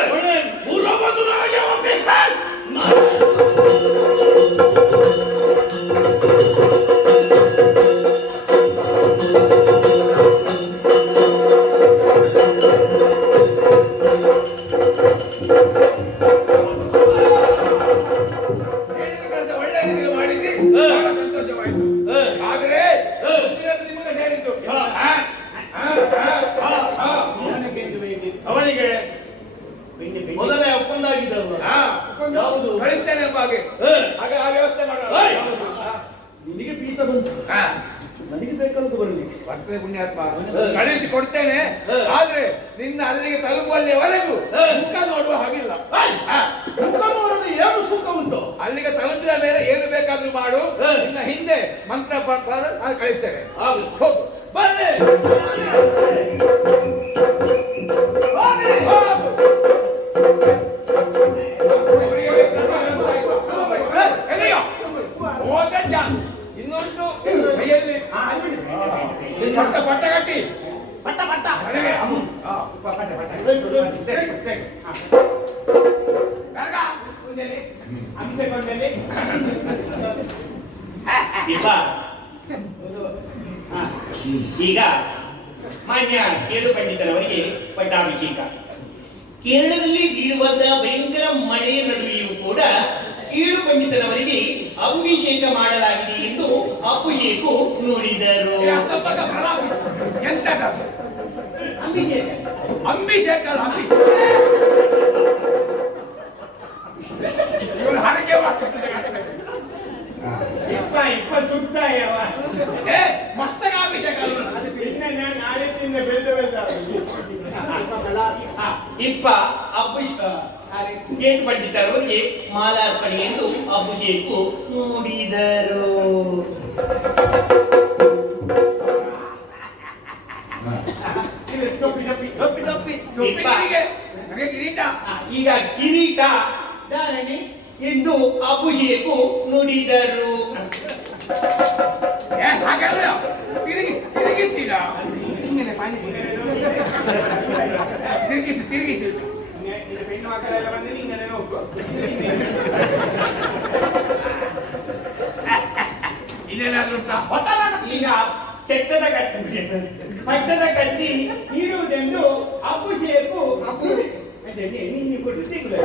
ಪೂರ್ವ ಬಂದು ನನಗೆ ಒಪ್ಪಿಸು. ಹೇಳಿದ ಕೆಲಸ ಒಳ್ಳೆ ರೀತಿಯಲ್ಲಿ ಮಾಡಿದ್ದಿ. ಬಹಳ ಸಂತೋಷವಾಯಿತು. ಆದ್ರೆ ನಿಮಗೆ ಹೇಳಿದ್ದು ಅವನಿಗೆ ಮೊದಲೇ ಒಪ್ಪಂದ ಆಗಿದ್ದಲ್ಲ. ಯಾವುದು? ಕಳಿಸ್ತೇನೆ ಬಾಗೆ. ಹಾಗೆ ಆ ವ್ಯವಸ್ಥೆ ಮಾಡೋಣ. ನಿನಗೆ ಪೀತ ಬಂತು ನನಗೆ ಬೇಕಾದ ಬರಲಿ ಬರ್ತದೆ ಪುಣ್ಯಾತ್ಮ. ಕಳಿಸಿ ಕೊಡ್ತೇನೆ. ಆದ್ರೆ ನಿನ್ನ ಅಲ್ಲಿಗೆ ತಲುಪುವಲ್ಲಿವರೆಗೂ ಮುಖ ನೋಡುವ ಹಾಗಿಲ್ಲ. ಮುಖ ನೋಡಲು ಏನು ಸುಖ ಉಂಟು? ಅಲ್ಲಿಗೆ ತಲುಪಿದ ಮೇಲೆ ಏನು ಬೇಕಾದ್ರೂ ಮಾಡು. ನಿನ್ನ ಹಿಂದೆ ಮಂತ್ರ ನಾನು ಕಳಿಸ್ತೇನೆ. ಹೋಗು. ಬನ್ನಿ. ಹೋಗು. ಎಲ್ಲಿಯೋ? ಹೋದಜ್ಜ. ಇನ್ನೊಂದು ಕೈಯಲ್ಲಿ ಪಟ್ಟ ಕಟ್ಟಿ ಮನೆಗೆ. ಈಗ ಮಾನ್ಯ ಕೇಳು ಪಂಡಿತರವರಿಗೆ ಪಟ್ಟಾಭಿಷೇಕ. ಕೇರಳದಲ್ಲಿ ಬೀಳುವಂತಹ ಭಯಂಕರ ಮಳೆಯ ನಡುವೆಯೂ ಕೂಡ ಕೀಳು ಪಂಡಿತನವರಿಗೆ ಅಭಿಷೇಕ ಮಾಡಲಾಗಿದೆ ಎಂದು ಅಭಿಷೇಕು ನುಡಿದರು. ಎಂತದ ಅಭಿಷೇಕ ಅಂಬಿಷೇಕ ಅಲ್ಲ, ಇವರು ಹರಕೆ ಇಪ್ಪ ಸುತ್ತಾಯವ ಮಸ್ತಕಾಭಿಷೇಕ ಅಲ್ಲ. ಅದು ಬಿಟ್ಟರೆ ನಾನು ನಾಳೆಯಿಂದ ಬೆಳೆದ ಇಪ್ಪ ಕೇಳು ಪಂಡಿತರವರಿಗೆ ಮಾಲಾರ್ಪಣೆ ಎಂದು ಅಭಿಷೇಕು ನುಡಿದರು. ಈಗ ಕಿರೀಟ ಧಾರಣೆ ಎಂದು ಅಭಿಷೇಕು ನುಡಿದರು. ಹಾಗಲ್ಲ, ತಿರುಗಿಸಿದ ತಿರುಗಿಸಿ ಹೆಣ್ಣು ಮಕ್ಕಳೆಲ್ಲ ಬಂದು ಹಿಂಗನೆ ನೋಡ್ಕೊ. ಇಲ್ಲೇನಾದ್ರೂ ಈಗ ಚಟ್ಟದ ಕಟ್ಟಿ ಪಟ್ಟದ ಕಟ್ಟಿ ನೀಡುವುದೆಂದು ಅಭಿಷೇಕು ನೀನು ಕೊಟ್ಟು ತಿಂಗಳು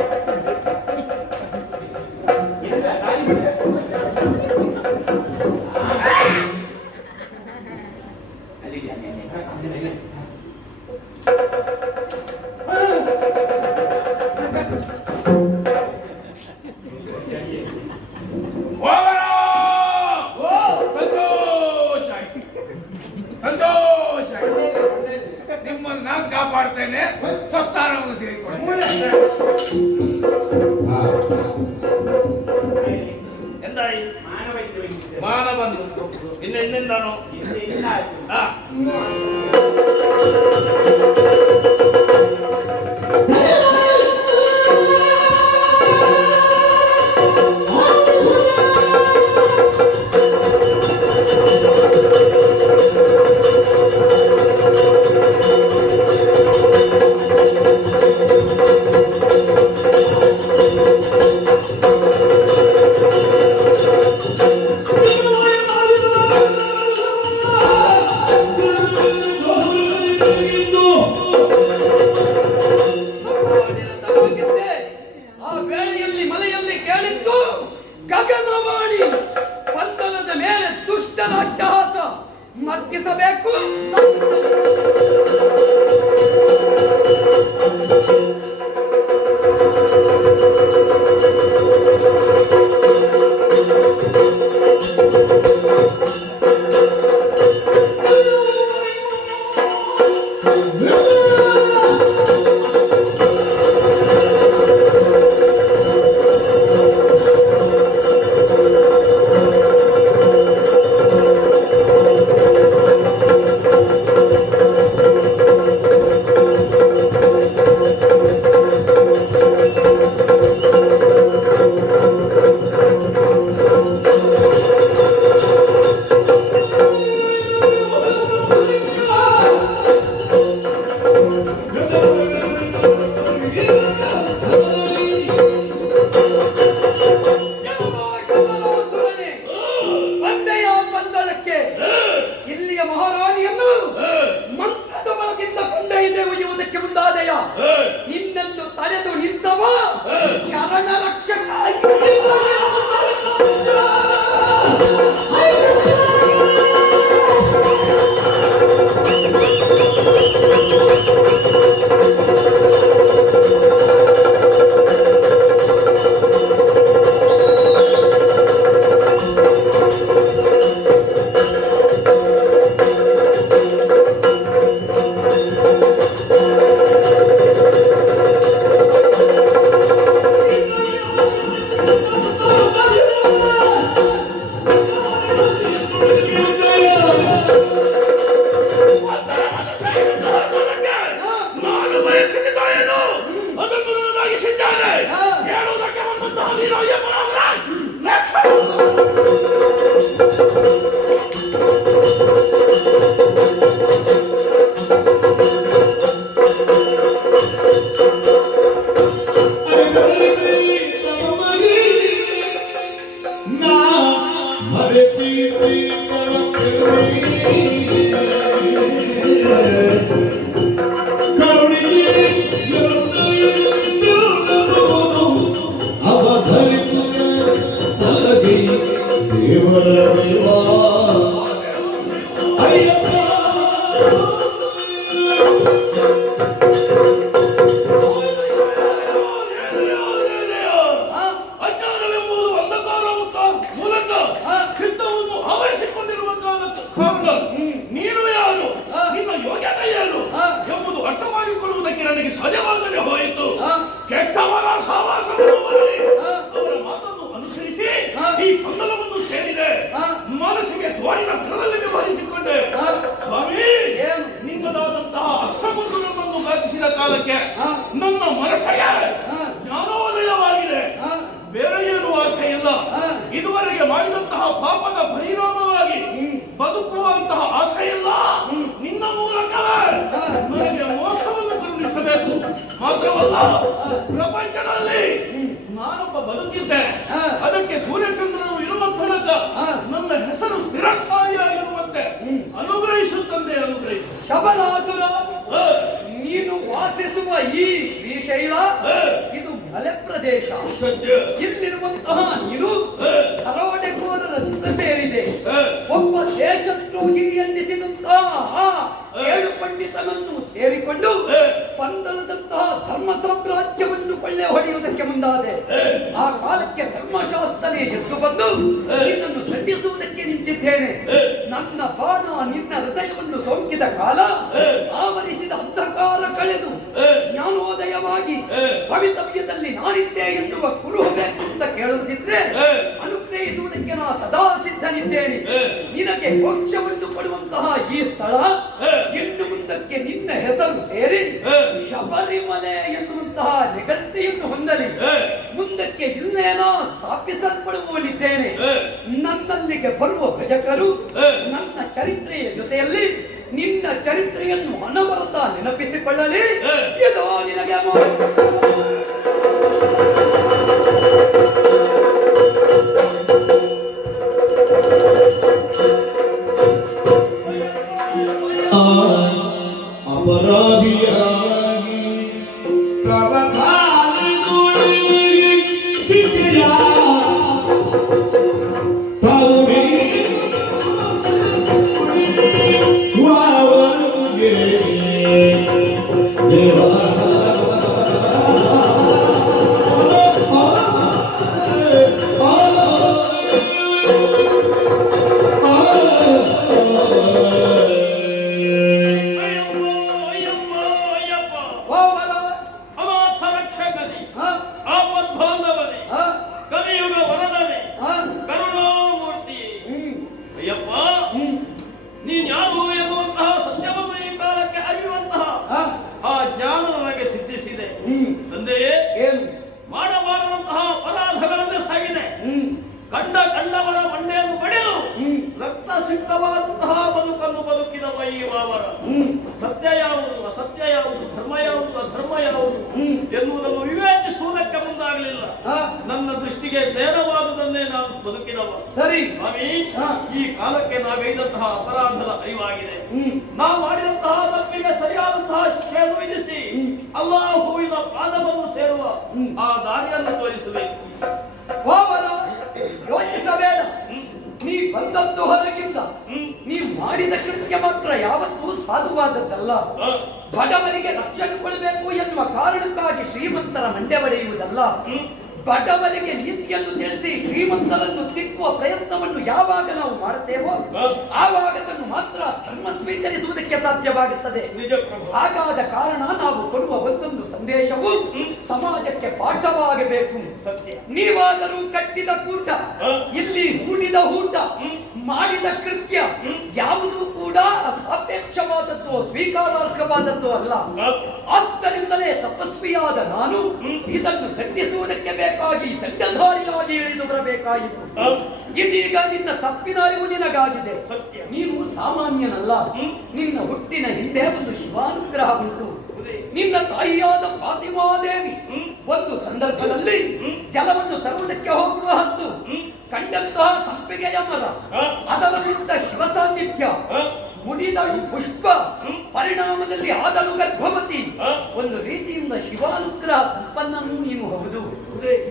ಸಂತೋಷ ನಿಮ್ಮನ್ನು ನಾನು ಕಾಪಾಡ್ತೇನೆ. ಸ್ವಸ್ಥಾನವನ್ನು ಸೇರಿಕೊಳ್ಳಿ. ಎಂದಾಯಿ ಮಾನ ಬಂದು ಇನ್ನು ಇನ್ನೆಂದಾನು ಆ ವೇಳೆಯಲ್ಲಿ ಮಲೆಯಲ್ಲಿ ಕೇಳಿದ್ದು ಗಗನವಾಣಿ. ಬಂಧನದ ಮೇಲೆ ದುಷ್ಟನ ಅಟ್ಟಹಾಸ ಮರ್ತಿಸಬೇಕು. ಬಂದೆಯ ಬಂದಳಕ್ಕೆ ಇಲ್ಲಿಯ ಮಹಾರಾಣಿಯನ್ನು ಮಂತ್ರದ ಬಲದಿಂದ ಕೊಂಡೊಯ್ದು ಒಯ್ಯುವುದಕ್ಕೆ ಮುಂದಾದೆಯ. ನಿನ್ನನ್ನು ತಡೆದು ನಿಂತವ ಶರಣ ರಕ್ಷಕ. ನಾನು ಬಯಸಿದ್ದಾಯೇನು ಅದನ್ನು ನನಗಾಗಿಸಿದ್ದಾನೆ. ಹೇಳುವುದಕ್ಕೆ ಬಂದಂತಹ ನೀನು ಅಯ್ಯಪ್ಪನಾದರೆ ನಾ ಮರೆತಿ ನನ್ನ ಮನಸ್ಸಿಗೆ ಜ್ಞಾನೋದಯವಾಗಿದೆ. ಬೇರೆ ಏನು ಆಸೆ ಇಲ್ಲ. ಇದುವರೆಗೆ ಮಾಡಿದಂತಹ ಪಾಪದ ಪರಿಣಾಮವಾಗಿ ಬದುಕುವಂತಹ ಆಸೆ ಇಲ್ಲ. ನಿನ್ನ ಮೂಲಕವೇ ನನಗೆ ಮೋಕ್ಷವನ್ನು ಕರುಣಿಸಬೇಕು. ಮಾತ್ರವಲ್ಲ, ಪ್ರಪಂಚದಲ್ಲಿ ನಾನೊಬ್ಬ ಬದುಕಿದ್ದೇನೆ. ಅದಕ್ಕೆ ಸೂರ್ಯಚಂದ್ರನು ಇರುವ ತನಕ ನನ್ನ ಹೆಸರು ಸ್ಥಿರಸ್ಥಾಯಿಯಾಗಿರುವಂತೆ ಅನುಗ್ರಹಿಸುತ್ತಂತೆ. ಅನುಗ್ರಹಿಸು. ಶಬಲಾಸುರ, ನೀನು ವಾಸಿಸುವ ಈ ಶ್ರೀಶೈಲ ಇದು ಮಲೆ ಪ್ರದೇಶ. ಇಲ್ಲಿರುವಂತಹ ನೀನು ದರೋಡೆಕೋರರ ಜೊತೆ ಸೇರಿದೆ. ಒಬ್ಬ ದೇಶದ್ರೋಹಿ ಎನ್ನಿಸಿದಂತಹ ಏಳು ಪಂಡಿತನನ್ನು ಸೇರಿಕೊಂಡು ಪಂದಳದಂತಹ ಧರ್ಮ ಸಾಮ್ರಾಜ್ಯವನ್ನು ಕೊಳ್ಳೆ ಹೊಡೆಯುವುದಕ್ಕೆ ಮುಂದಾದೆ. ಆ ಕಾಲಕ್ಕೆ ಧರ್ಮಶಾಸ್ತ್ರನೇ ಎದ್ದು ಬಂದು ನಿನ್ನನ್ನು ದಂಡಿಸುವುದಕ್ಕೆ ನಿಂತಿದ್ದೇನೆ. ನನ್ನ ಬಾಣ ನಿನ್ನ ಹೃದಯವನ್ನು ಸೋಂಕಿದ ಕಾಲ ಆವರಿಸಿದ ಅಂಧಕಾರ ಕಳೆದು ಜ್ಞಾನೋದಯವಾಗಿ ಭವಿತವ್ಯದಲ್ಲಿ ನಾನಿದ್ದೆ ಎನ್ನುವ ಕುರುಹು ಬೇಕು ಅಂತ ಕೇಳುವುದಿದ್ರೆ ಅನುಗ್ರಹಿಸುವುದಕ್ಕೆ ನಾ ಸದಾ ಸಿದ್ಧನಿದ್ದೇನೆ. ನಿನಗೆ ಮೋಕ್ಷವನ್ನು ಕೊಡುವಂತಹ ಈ ಸ್ಥಳ ಇನ್ನು ಮುಂದಕ್ಕೆ ನಿನ್ನ ಹೆಸರು ಸೇರಿ ಶಬರಿಮಲೆ ಎನ್ನುವಂತಹ ನೆಗಳ್ತಿಯನ್ನು ಹೊಂದಲಿ. ಮುಂದಕ್ಕೆ ಇಲ್ಲೇನೋ ಸ್ಥಾಪಿಸಲ್ಪಡುವವನಿದ್ದೇನೆ. ನನ್ನಲ್ಲಿಗೆ ಬರುವ ಭಜಕರು ನನ್ನ ಚರಿತ್ರೆಯ ಜೊತೆಯಲ್ಲಿ ನಿನ್ನ ಚರಿತ್ರೆಯನ್ನು ಅನವರತ ನೆನಪಿಸಿಕೊಳ್ಳಲಿ. ಇದೋ ನಿನಗೆ ಅಪರಾಧಿಯಾಗಿ ಸವಧಾನದೊಳಗೆ ಶಿಕ್ಷೆಯ ತಾವುಗೆ ವಾವರುಗೆ ದೇವ ನೀನ್ ಯಾರು ಎನ್ನುವಂತಹ ಸತ್ಯವನ್ನು ಈ ಕಾಲಕ್ಕೆ ಅರಿಯುವಂತಹ ಆ ಜ್ಞಾನ ನನಗೆ ಸಿದ್ಧಿಸಿದೆ. ತಂದೆಯೇ, ಮಾಡಬಾರದಂತಹ ಅಪರಾಧಗಳನ್ನೇ ಸಾಗಿದೆ. ಕಂಡವರ ಮಂಡೆಯನ್ನು ಬಡಿದು ರಕ್ತ ಸಿಕ್ತವಾದಂತಹ ಬದುಕನ್ನು ಬದುಕಿದವ ಈ ವಾವರ. ಸತ್ಯ ಯಾವುದು, ಅಸತ್ಯ ಯಾವುದು, ಧರ್ಮ ಯಾವುದು, ಅಧರ್ಮ ಯಾವುದು ಎನ್ನುವುದನ್ನು ವಿವೇಚಿಸುವುದಕ್ಕೆ ಮುಂದಾಗಲಿಲ್ಲ. ನನ್ನ ದೃಷ್ಟಿಗೆ ನೇರವಾದುದನ್ನೇ ನಾನು ಬದುಕಿದವ. ಸರಿ ಸ್ವಾಮಿ, ಈ ಕಾಲಕ್ಕೆ ನಾವೈದಂತಹ ಅಪರಾಧದ ಅರಿವಾಗಿದೆ. ನಾವು ಮಾಡಿದಂತಹ ತಪ್ಪಿಗೆ ಸರಿಯಾದಂತಹ ಶಿಕ್ಷೆಯನ್ನು ವಿಧಿಸಿ ಅಲ್ಲಾಹುವಿನ ಪಾದವನ್ನು ಸೇರುವ ಆ ದಾರಿಯನ್ನು ತೋರಿಸಬೇಕು. ಯೋಚಿಸಬೇಡ. ನೀ ಬಂದದ್ದು ಹೊರಗಿಂದ. ನೀ ಮಾಡಿದ ಕೃತ್ಯ ಮಾತ್ರ ಯಾವತ್ತೂ ಸಾಧುವಾದದ್ದಲ್ಲ. ಬಡವರಿಗೆ ರಕ್ಷಣೆ ಕೊಡಬೇಕು ಎನ್ನುವ ಕಾರಣಕ್ಕಾಗಿ ಶ್ರೀಮಂತರ ಮಂಡೆ ಬಡಿಯುವುದಲ್ಲ. ಬಡವರಿಗೆ ನೀತಿಯನ್ನು ತಿಳಿಸಿ ಶ್ರೀಮಂತರನ್ನು ತಿಕ್ಕುವ ಪ್ರಯತ್ನವನ್ನು ಯಾವಾಗ ನಾವು ಮಾಡುತ್ತೇವೋ ಆವಾಗ ಅದನ್ನು ಮಾತ್ರ ಧರ್ಮ ಸ್ವೀಕರಿಸುವುದಕ್ಕೆ ಸಾಧ್ಯವಾಗುತ್ತದೆ. ಹಾಗಾದ ಕಾರಣ ನಾವು ಕೊಡುವ ಒಂದೊಂದು ಸಂದೇಶವು ಸಮಾಜಕ್ಕೆ ಪಾಠವಾಗಬೇಕು. ನೀವಾದರೂ ಕಟ್ಟಿದ ಕೂಟ, ಇಲ್ಲಿ ಹೂಡಿದ ಊಟ, ಮಾಡಿದ ಕೃತ್ಯ ಯಾವುದೂ ಕೂಡ ಸಾಪೇಕ್ಷವಾದದ್ದು, ಸ್ವೀಕಾರಾರ್ಹವಾದದ್ದು ಅಲ್ಲ. ಆದ್ದರಿಂದಲೇ ತಪಸ್ವಿಯಾದ ನಾನು ಇದನ್ನು ದಂಡಿಸುವುದಕ್ಕೆ ಬೇಕಾಗಿ ದಂಡಧಾರಿಯಾಗಿ ಇಳಿದು ಬರಬೇಕಾಯಿತು. ಇದೀಗ ನಿನ್ನ ತಪ್ಪಿನ ಅರಿವು ನಿನಗಾಗಿದೆ. ನೀನು ಸಾಮಾನ್ಯನಲ್ಲ. ನಿನ್ನ ಹುಟ್ಟಿನ ಹಿಂದೆ ಒಂದು ಶಿವಾನುಗ್ರಹ ಉಂಟು. ನಿನ್ನ ತಾಯಿಯಾದ ಫಾತಿಮಾದೇವಿ ಒಂದು ಸಂದರ್ಭದಲ್ಲಿ ಜಲವನ್ನು ತರುವುದಕ್ಕೆ ಹೋಗುವ ಹತ್ತು ಕಂಡಂತಹ ಸಂಪಿಗೆಯ ಮರ, ಅದರಲ್ಲಿದ್ದ ಶಿವ ಸಾನ್ನಿಧ್ಯ, ಮುಡಿದಳು ಪುಷ್ಪ, ಪರಿಣಾಮದಲ್ಲಿ ಆದಳು ಗರ್ಭವತಿ. ಒಂದು ರೀತಿಯಿಂದ ಶಿವಾನುಗ್ರಹ ಸಂಪನ್ನೂ ನೀನು ಹೌದು.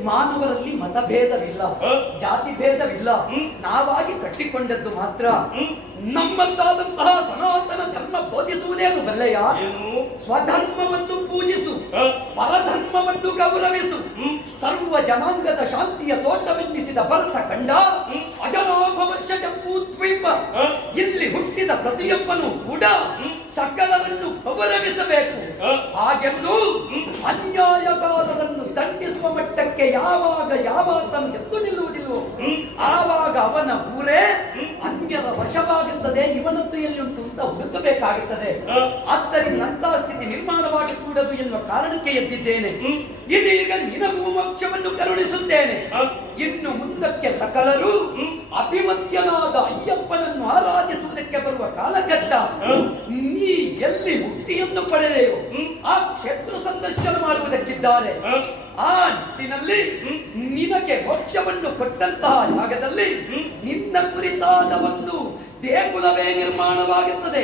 ಮಾನವರಲ್ಲಿ ಮತಭೇದವಿಲ್ಲ, ಜಾತಿ ಭೇದವಿಲ್ಲ. ನಾವಾಗಿ ಕಟ್ಟಿಕೊಂಡದ್ದು ಮಾತ್ರ. ನಮ್ಮಂತಾದಂತಹ ಸನಾತನ ಧರ್ಮ ಬೋಧಿಸುವುದೇನು ಬಲ್ಲೆಯ? ಸ್ವಧರ್ಮವನ್ನು ಪೂಜಿಸು, ಪರಧರ್ಮವನ್ನು ಗೌರವಿಸು. ಸರ್ವ ಜನಾಂಗದ ಶಾಂತಿಯ ತೋಟವೆನ್ನಿಸಿದ ಭರತ ಕಂಡ ಅಜನಾಭ ವರ್ಷ ಜಂಬೂ ದ್ವೀಪ. ಇಲ್ಲಿ ಹುಟ್ಟಿದ ಪ್ರತಿಯೊಬ್ಬನು ಕೂಡ ಸಕಲರನ್ನು ಗೌರವಿಸಬೇಕು. ಹಾಗೆಂದು ಅನ್ಯಾಯಗಾರರನ್ನು ದಂಡಿಸುವ ಮಟ್ಟಕ್ಕೆ ಯಾವಾಗ ಯಾವಾತನು ಎದ್ದು ನಿಲ್ಲುವುದಿಲ್ಲವೋ ಆವಾಗ ಅವನ ಊರೇ ಅನ್ಯಾಯ ಅನ್ಯರ ವಶವಾಗುತ್ತದೆ, ಇವನದ್ದು ಎಲ್ಲಿಯುಂಟು ಅಂತ ಹುಡುಕಬೇಕಾಗುತ್ತದೆ. ಆದ್ದರಿಂದ ಅಂತಹ ಸ್ಥಿತಿ ನಿರ್ಮಾಣವಾಗಿ ಕೂಡದು ಎನ್ನುವ ಕಾರಣಕ್ಕೆ ಎದ್ದಿದ್ದೇನೆ. ಇದೀಗ ನಿನಗೂ ಮೋಕ್ಷವನ್ನು ಕರುಣಿಸುತ್ತೇನೆ. ಇನ್ನು ಮುಂದಕ್ಕೆ ಸಕಲರು ಅಭಿಮನ್ಯನಾದ ಅಯ್ಯಪ್ಪನನ್ನು ಆರಾಧಿಸುವುದಕ್ಕೆ ಬರುವ ಕಾಲಘಟ್ಟ. ನೀ ಎಲ್ಲಿ ಮುಕ್ತಿಯನ್ನು ಪಡೆದೆಯೋ ಆ ಕ್ಷೇತ್ರ ಸಂದರ್ಶನ ಮಾಡುವುದಕ್ಕಿದ್ದಾರೆ. ಆ ನಿಟ್ಟಿನಲ್ಲಿ ನಿನಗೆ ಮೋಕ್ಷವನ್ನು ಕೊಟ್ಟಂತಹ ಜಾಗದಲ್ಲಿ ನಿನ್ನ ಕುರಿತಾದ ಒಂದು ದೇಗುಲವೇ ನಿರ್ಮಾಣವಾಗುತ್ತದೆ.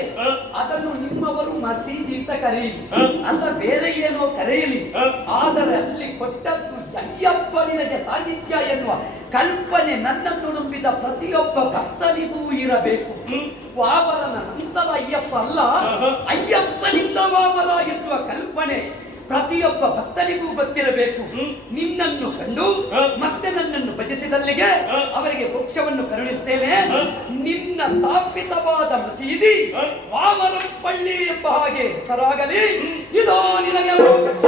ಅದನ್ನು ನಿಮ್ಮವರು ಮಸೀದಿ ಅಂತ ಕರೆಯಲಿ, ಅಲ್ಲ ಬೇರೆ ಏನೋ ಕರೆಯಲಿ. ಆದರೆ ಅಲ್ಲಿ ಕೊಟ್ಟದ್ದು ಅಯ್ಯಪ್ಪ ನಿನಗೆ ಸಾನ್ನಿಧ್ಯ ಎನ್ನುವ ಕಲ್ಪನೆ ನನ್ನನ್ನು ನಂಬಿದ ಪ್ರತಿಯೊಬ್ಬ ಭಕ್ತನಿಗೂ ಇರಬೇಕು. ವಾವರನ ನಂತರ ಅಯ್ಯಪ್ಪ ಅಲ್ಲ, ಅಯ್ಯಪ್ಪನಿಂದ ವಾವರ ಎನ್ನುವ ಕಲ್ಪನೆ ಪ್ರತಿಯೊಬ್ಬ ಭಕ್ತನಿಗೂ ಗೊತ್ತಿರಬೇಕು. ನಿನ್ನನ್ನು ಕಂಡು ಮತ್ತೆ ನನ್ನನ್ನು ಭಜಿಸಿದಲ್ಲಿಗೆ ಅವರಿಗೆ ಮೋಕ್ಷವನ್ನು ಕರುಣಿಸ್ತೇನೆ. ನಿನ್ನ ಸ್ಥಾಪಿತವಾದ ಮಸೀದಿ ವಾಮರಪಳ್ಳಿ ಎಂಬ ಹಾಗೆ ಹೆಸರಾಗಲಿ. ಇದೋ ನಿನಗೆ ಮೋಕ್ಷ.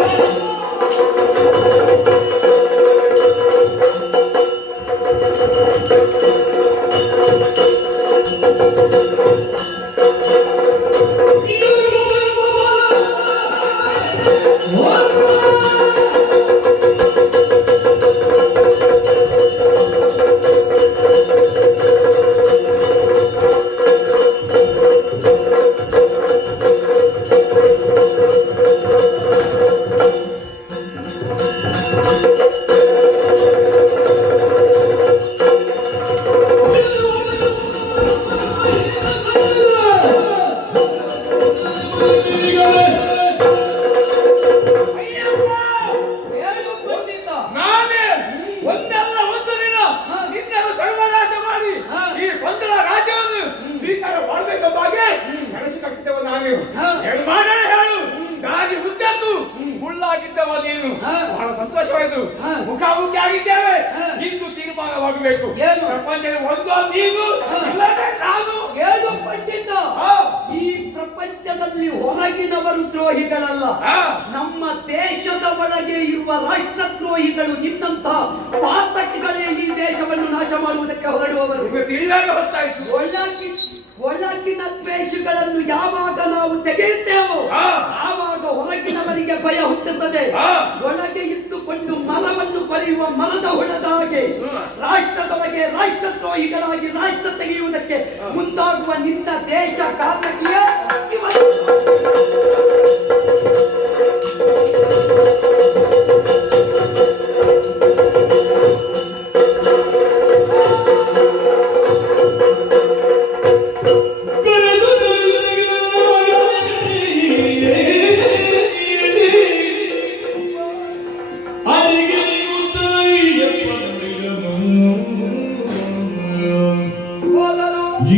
ಬಹಳ ಸಂತೋಷವಾಯಿತು. ಮುಖಾಮುಖಿ ಆಗಿದ್ದೇವೆ. ಇಂದು ತೀರ್ಮಾನವಾಗಬೇಕು. ಪ್ರಪಂಚದ ಒಂದು ನೀನು ಇಲ್ಲದೆ ನಾನು. ಏನು ಪಂಡಿತ, ಈ ಪ್ರಪಂಚದಲ್ಲಿ ಹೊರಗಿನವರು ದ್ರೋಹಿಗಳಲ್ಲ, ನಮ್ಮ ದೇಶದ ಒಳಗೆ ಇರುವ ರಾಷ್ಟ್ರದ್ರೋಹಿಗಳು ನಿನ್ನಂತಹ ಪಾತಕಿಗಳೇ ಈ ದೇಶವನ್ನು ನಾಶ ಮಾಡುವುದಕ್ಕೆ ಹೊರಡುವವರು. ತಿಳಿದಾಗ ಹೊತ್ತಾಯಿತು. ಒಳಗಿನ ದ್ವೇಷಗಳನ್ನು ಯಾವಾಗ ನಾವು ತೆಗೆಯುತ್ತೇವೋ ಆವಾಗ ಹೊರಗಿನವರಿಗೆ ಭಯ ಹುಟ್ಟುತ್ತದೆ. ಒಳಗೆ ಇದ್ದುಕೊಂಡು ಮರವನ್ನು ಕೊರೆಯುವ ಮರದ ಹುಳದ ಹಾಗೆ ರಾಷ್ಟ್ರದೊಳಗೆ ರಾಷ್ಟ್ರದ್ರೋಹಿಗಳಾಗಿ ರಾಷ್ಟ್ರ ತೆಗೆಯುವುದಕ್ಕೆ ಮುಂದಾಗುವ ನಿನ್ನ ದೇಶ ಘಾತಕಿಯ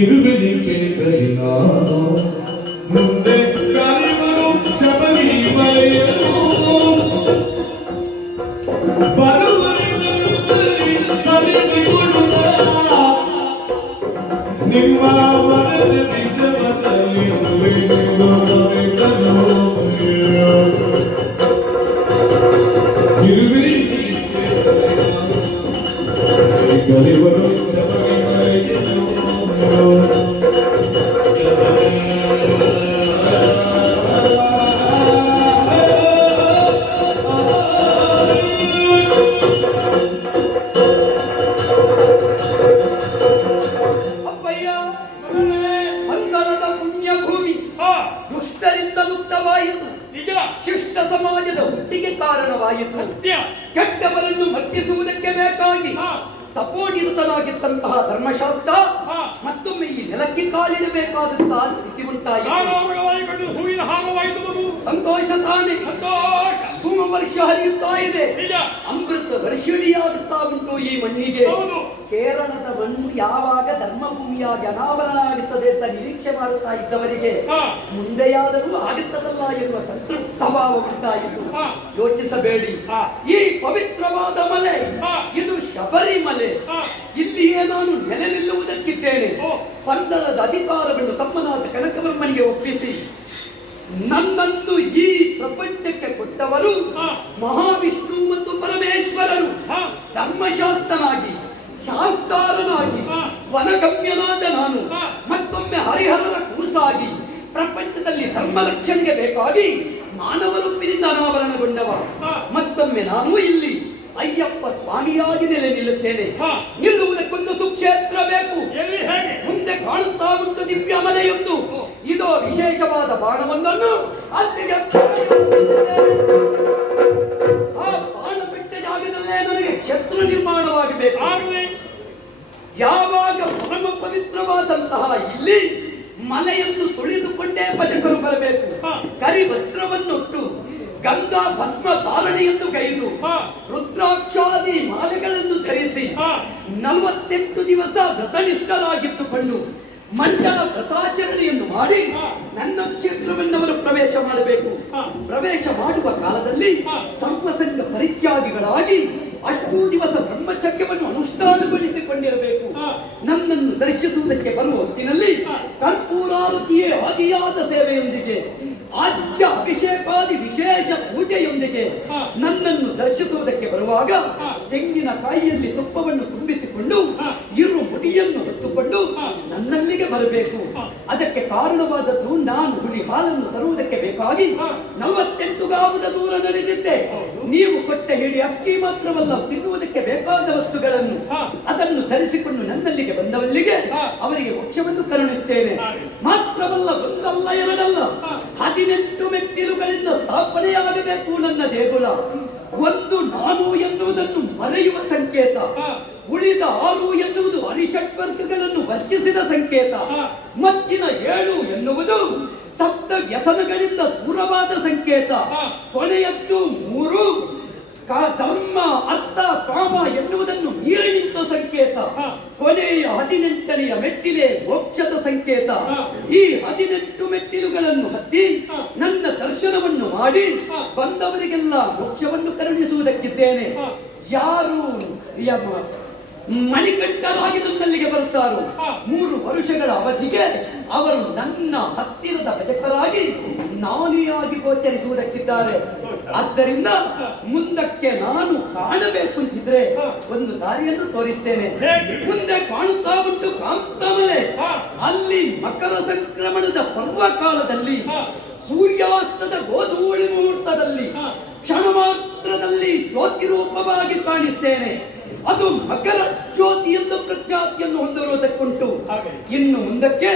ಇರುವೆಲಿಕೆ ಕೈಲಾದೋ ಮುಂದೆ ಕಾಲಿವರು ಶಬರಿಮಲೆಯರು ಬರುವರಿಗೊಳ್ಳುತ್ತ ನಿಮ್ಮ ಮನದ ಬೀಜವದಲ್ಲಿ ಗರಿವರು ದುಷ್ಟರಿಂದ ಮುಕ್ತವಾಯಿತು. ನಿಜ ಶಿಷ್ಟ ಸಮಾಜದ ಹುಟ್ಟಿಗೆ ಕಾರಣವಾಯಿತು. ಸತ್ಯ ಕೆಟ್ಟವರನ್ನು ಮರ್ತಿಸುವುದಕ್ಕೆ ಬೇಕಾಗಿ ತಪೋನಿರತನಾಗಿದ್ದಂತಹ ಧರ್ಮಶಾಸ್ತ್ರ ಮತ್ತೊಮ್ಮೆ ಈ ನೆಲಕ್ಕೆ ಕಾಲಿಡಬೇಕಾದಂತಹ ಸ್ಥಿತಿ ಉಂಟಾಯಿತು. ಹೂವಿನ ಹಾರವಾಯಿತು ಮಗು. ಸಂತೋಷ ತಾನೇ, ಸಂತೋಷ. ಧೂಮ ವರ್ಷ ಹರಿಯುತ್ತಾ ಇದೆ. ಅಮೃತ ವರ್ಷಿಡಿಯಾಗುತ್ತಾ ಉಂಟು ಈ ಮಣ್ಣಿಗೆ. ಕೇರಳದ ಮಣ್ಣು ಯಾವಾಗ ಧರ್ಮಭೂಮಿಯಾಗಿ ಅನಾವರಣವಾಗುತ್ತದೆ ಅಂತ ನಿರೀಕ್ಷೆ ಮಾಡುತ್ತಾ ಇದ್ದವರಿಗೆ ಮುಂದೆಯಾದರೂ ಆಗುತ್ತದಲ್ಲ ಎನ್ನುವ ಸಂತೃಪ್ತ ಭಾವ ಉಂಟಾಯಿತು. ಯೋಚಿಸಬೇಡಿ, ಈ ಪವಿತ್ರವಾದ ಮಲೆ ಇದು ಶಬರಿಮಲೆ. ಇಲ್ಲಿಯೇ ನಾನು ನೆಲೆ ನಿಲ್ಲುವುದಕ್ಕಿದ್ದೇನೆ. ಪಂದಳದ ಅಧಿಕಾರವನ್ನು ತಮ್ಮನಾದ ಕನಕಬ್ರಹ್ಮನಿಗೆ ಒಪ್ಪಿಸಿ ನನ್ನನ್ನು ಈ ಪ್ರಪಂಚಕ್ಕೆ ಕೊಟ್ಟವರು ಮಹಾವಿಷ್ಣು ಮತ್ತು ಪರಮೇಶ್ವರರು. ಧರ್ಮಶಾಸ್ತ್ರನಾಗಿ ಶಾಸ್ತ್ರನಾಗಿ ವನ ಗುಣಗಮ್ಯನಾದ ನಾನು ಮತ್ತೊಮ್ಮೆ ಹರಿಹರರ ಕೂಸಾಗಿ ಪ್ರಪಂಚದಲ್ಲಿ ಧರ್ಮ ರಕ್ಷಣೆಗೆ ಬೇಕಾಗಿ ಮಾನವ ರೂಪಿನಿಂದ ಅನಾವರಣಗೊಂಡವ ಮತ್ತೊಮ್ಮೆ ನಾನು ಇಲ್ಲಿ ಅಯ್ಯಪ್ಪ ಸ್ವಾಮಿಯಾಗಿ ನೆಲೆ ನಿಲ್ಲುತ್ತೇನೆ. ನಿಲ್ಲುವುದಕ್ಕೊಂದು ಸುಕ್ಷೇತ್ರ ಬೇಕು. ಮುಂದೆ ಕಾಣುತ್ತಾ ಉಂಟು ದಿವ್ಯ ಮಲೆಯೊಂದು. ಇದೋ ವಿಶೇಷವಾದ ಬಾಣವೊಂದನ್ನು ಅಲ್ಲಿಗೆ ಆ ಬಾಣ ಬಿಟ್ಟ ಜಾಗದಲ್ಲೇ ನನಗೆ ಕ್ಷೇತ್ರ ನಿರ್ಮಾಣವಾಗಬೇಕು. ಯಾವಾಗ ಪರಮ ಪವಿತ್ರವಾದಂತಹ ಇಲ್ಲಿ ಮಲೆಯನ್ನು ತುಳಿದುಕೊಂಡೇ ಭಜಕರು ಬರಬೇಕು. ಕರಿ ವಸ್ತ್ರವನ್ನುಟ್ಟು ಗಂಗಾ ಭಸ್ಮ ಧಾರಣೆಯನ್ನು ಗೈದು ರುದ್ರಾಕ್ಷಾದಿ ಮಾಲೆಗಳನ್ನು ಧರಿಸಿ 48 ದಿವಸ ವ್ರತನಿಷ್ಠರಾಗಿದ್ದುಕೊಂಡು ಮಂಡಲ ವ್ರತಾಚರಣೆಯನ್ನು ಮಾಡಿ ನನ್ನ ಕ್ಷೇತ್ರವನ್ನವರು ಪ್ರವೇಶ ಮಾಡಬೇಕು. ಪ್ರವೇಶ ಮಾಡುವ ಕಾಲದಲ್ಲಿ ಸರ್ವಸಂಗ ಪರಿತ್ಯಾಗಿಗಳಾಗಿ ಅಷ್ಟೂ ದಿವಸ ಬ್ರಹ್ಮಚರ್ಯವನ್ನು ಅನುಷ್ಠಾನಗೊಳಿಸಿಕೊಂಡಿರಬೇಕು. ನನ್ನನ್ನು ದರ್ಶಿಸುವುದಕ್ಕೆ ಬರುವ ಹೊತ್ತಿನಲ್ಲಿ ಕರ್ಪೂರಾರತಿಯೇ ಆದಿಯಾದ ಸೇವೆಯೊಂದಿಗೆ ಆಜ್ಯ ಅಭಿಷೇಕಾದಿ ವಿಶೇಷ ಪೂಜೆಯೊಂದಿಗೆ ನನ್ನನ್ನು ದರ್ಶಿಸುವುದಕ್ಕೆ ಬರುವಾಗ ತೆಂಗಿನ ಕಾಯಿಯಲ್ಲಿ ತುಪ್ಪವನ್ನು ತುಂಬಿಸಿಕೊಂಡು ಇರು ಮುಡಿಯನ್ನು ಹೊತ್ತುಕೊಂಡು ನನ್ನಲ್ಲಿಗೆ ಬರಬೇಕು. ಅದಕ್ಕೆ ಕಾರಣವಾದದ್ದು ನಾನು ಹುಡಿ ಹಾಲನ್ನು ತರುವುದಕ್ಕೆ ಬೇಕಾಗಿ 48 ಗಾವದ ದೂರ ನಡೆದಿದ್ದೆ. ನೀವು ಕೊಟ್ಟ ಹಿಡಿ ಅಕ್ಕಿ ಮಾತ್ರವಲ್ಲ, ತಿನ್ನುವುದಕ್ಕೆ ಬೇಕಾದ ವಸ್ತುಗಳನ್ನು ಅದನ್ನು ಧರಿಸಿಕೊಂಡು ನನ್ನಲ್ಲಿಗೆ ಬಂದವಲ್ಲಿಗೆ ಅವರಿಗೆ ಮೋಕ್ಷವನ್ನು ಕರುಣಿಸುತ್ತೇನೆ. ಮಾತ್ರವಲ್ಲ, ಒಂದಲ್ಲ ಎರಡಲ್ಲ, 18 ಮೆಟ್ಟಿಲುಗಳಿಂದ ಸ್ಥಾಪನೆಯಾಗಬೇಕು ನನ್ನ ದೇಗುಲ. ಒಂದು ನಾನು ಎನ್ನುವುದನ್ನು ಮರೆಯುವ ಸಂಕೇತ, ಉಳಿದ 6 ಎನ್ನುವುದು ಹರಿಷಡ್ವರ್ಗಗಳನ್ನು ವರ್ಜಿಸಿದ ಸಂಕೇತ, ಮತ್ತಿನ 7 ಎನ್ನುವುದು ಸಪ್ತ ವ್ಯಸನಗಳಿಂದ ದೂರವಾದ ಸಂಕೇತ, ಕೊನೆಯದ್ದು 3 ಧರ್ಮ ಅರ್ಥ ಕಾಮ ಎನ್ನುವುದನ್ನು ಮೀರಿ ನಿಂತ ಸಂಕೇತ, ಕೊನೆಯ 18ನೆಯ ಮೆಟ್ಟಿಲೆ ಮೋಕ್ಷದ ಸಂಕೇತ. ಈ 18 ಮೆಟ್ಟಿಲುಗಳನ್ನು ಹತ್ತಿ ನನ್ನ ದರ್ಶನವನ್ನು ಮಾಡಿ ಬಂದವರಿಗೆಲ್ಲ ಮೋಕ್ಷವನ್ನು ಕರುಣಿಸುವುದಕ್ಕಿದ್ದೇನೆ. ಯಾರು ಮಣಿಕಂಠರಾಗಿ ನನ್ನಲ್ಲಿಗೆ ಬರುತ್ತಾರೋ 3 ವರ್ಷಗಳ ಅವಧಿಗೆ ಅವರು ನನ್ನ ಹತ್ತಿರದ ಭಜಕರಾಗಿ ನಾನಿಯಾಗಿ ಗೋಚರಿಸುವುದಕ್ಕಿದ್ದಾರೆ. ಆದ್ದರಿಂದ ಮುಂದಕ್ಕೆ ನಾನು ಕಾಣಬೇಕು ಅಂತಿದ್ರೆ ಒಂದು ದಾರಿಯನ್ನು ತೋರಿಸ್ತೇನೆ. ಮುಂದೆ ಕಾಣುತ್ತಾ ಉಂಟು ಕಾಂತಮಲೆ. ಅಲ್ಲಿ ಮಕರ ಸಂಕ್ರಮಣದ ಪರ್ವಕಾಲದಲ್ಲಿ ಸೂರ್ಯಾಸ್ತದ ಗೋಧೂಳಿ ಮುಹೂರ್ತದಲ್ಲಿ ಕ್ಷಣ ಮಾತ್ರದಲ್ಲಿ ಜ್ಯೋತಿ ರೂಪವಾಗಿ ಕಾಣಿಸ್ತೇನೆ. ಅದು ಮಕರ ಜ್ಯೋತಿ ಎಂದು ಪ್ರಖ್ಯಾತಿಯನ್ನು ಹೊಂದಿರುವುದಕ್ಕುಂಟು. ಇನ್ನು ಮುಂದಕ್ಕೆ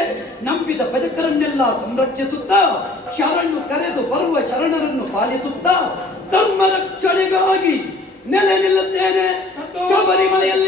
ನಂಬಿದ ಭಜಕರನ್ನೆಲ್ಲ ಸಂರಕ್ಷಿಸುತ್ತಾ ಶರಣು ಕರೆದು ಬರುವ ಶರಣರನ್ನು ಪಾಲಿಸುತ್ತಾ ಧರ್ಮ ರಕ್ಷಣೆಗಾಗಿ ನೆಲೆ ನಿಲ್ಲುತ್ತೇನೆ. ಶಬರಿಮಲೆಯಲ್ಲಿ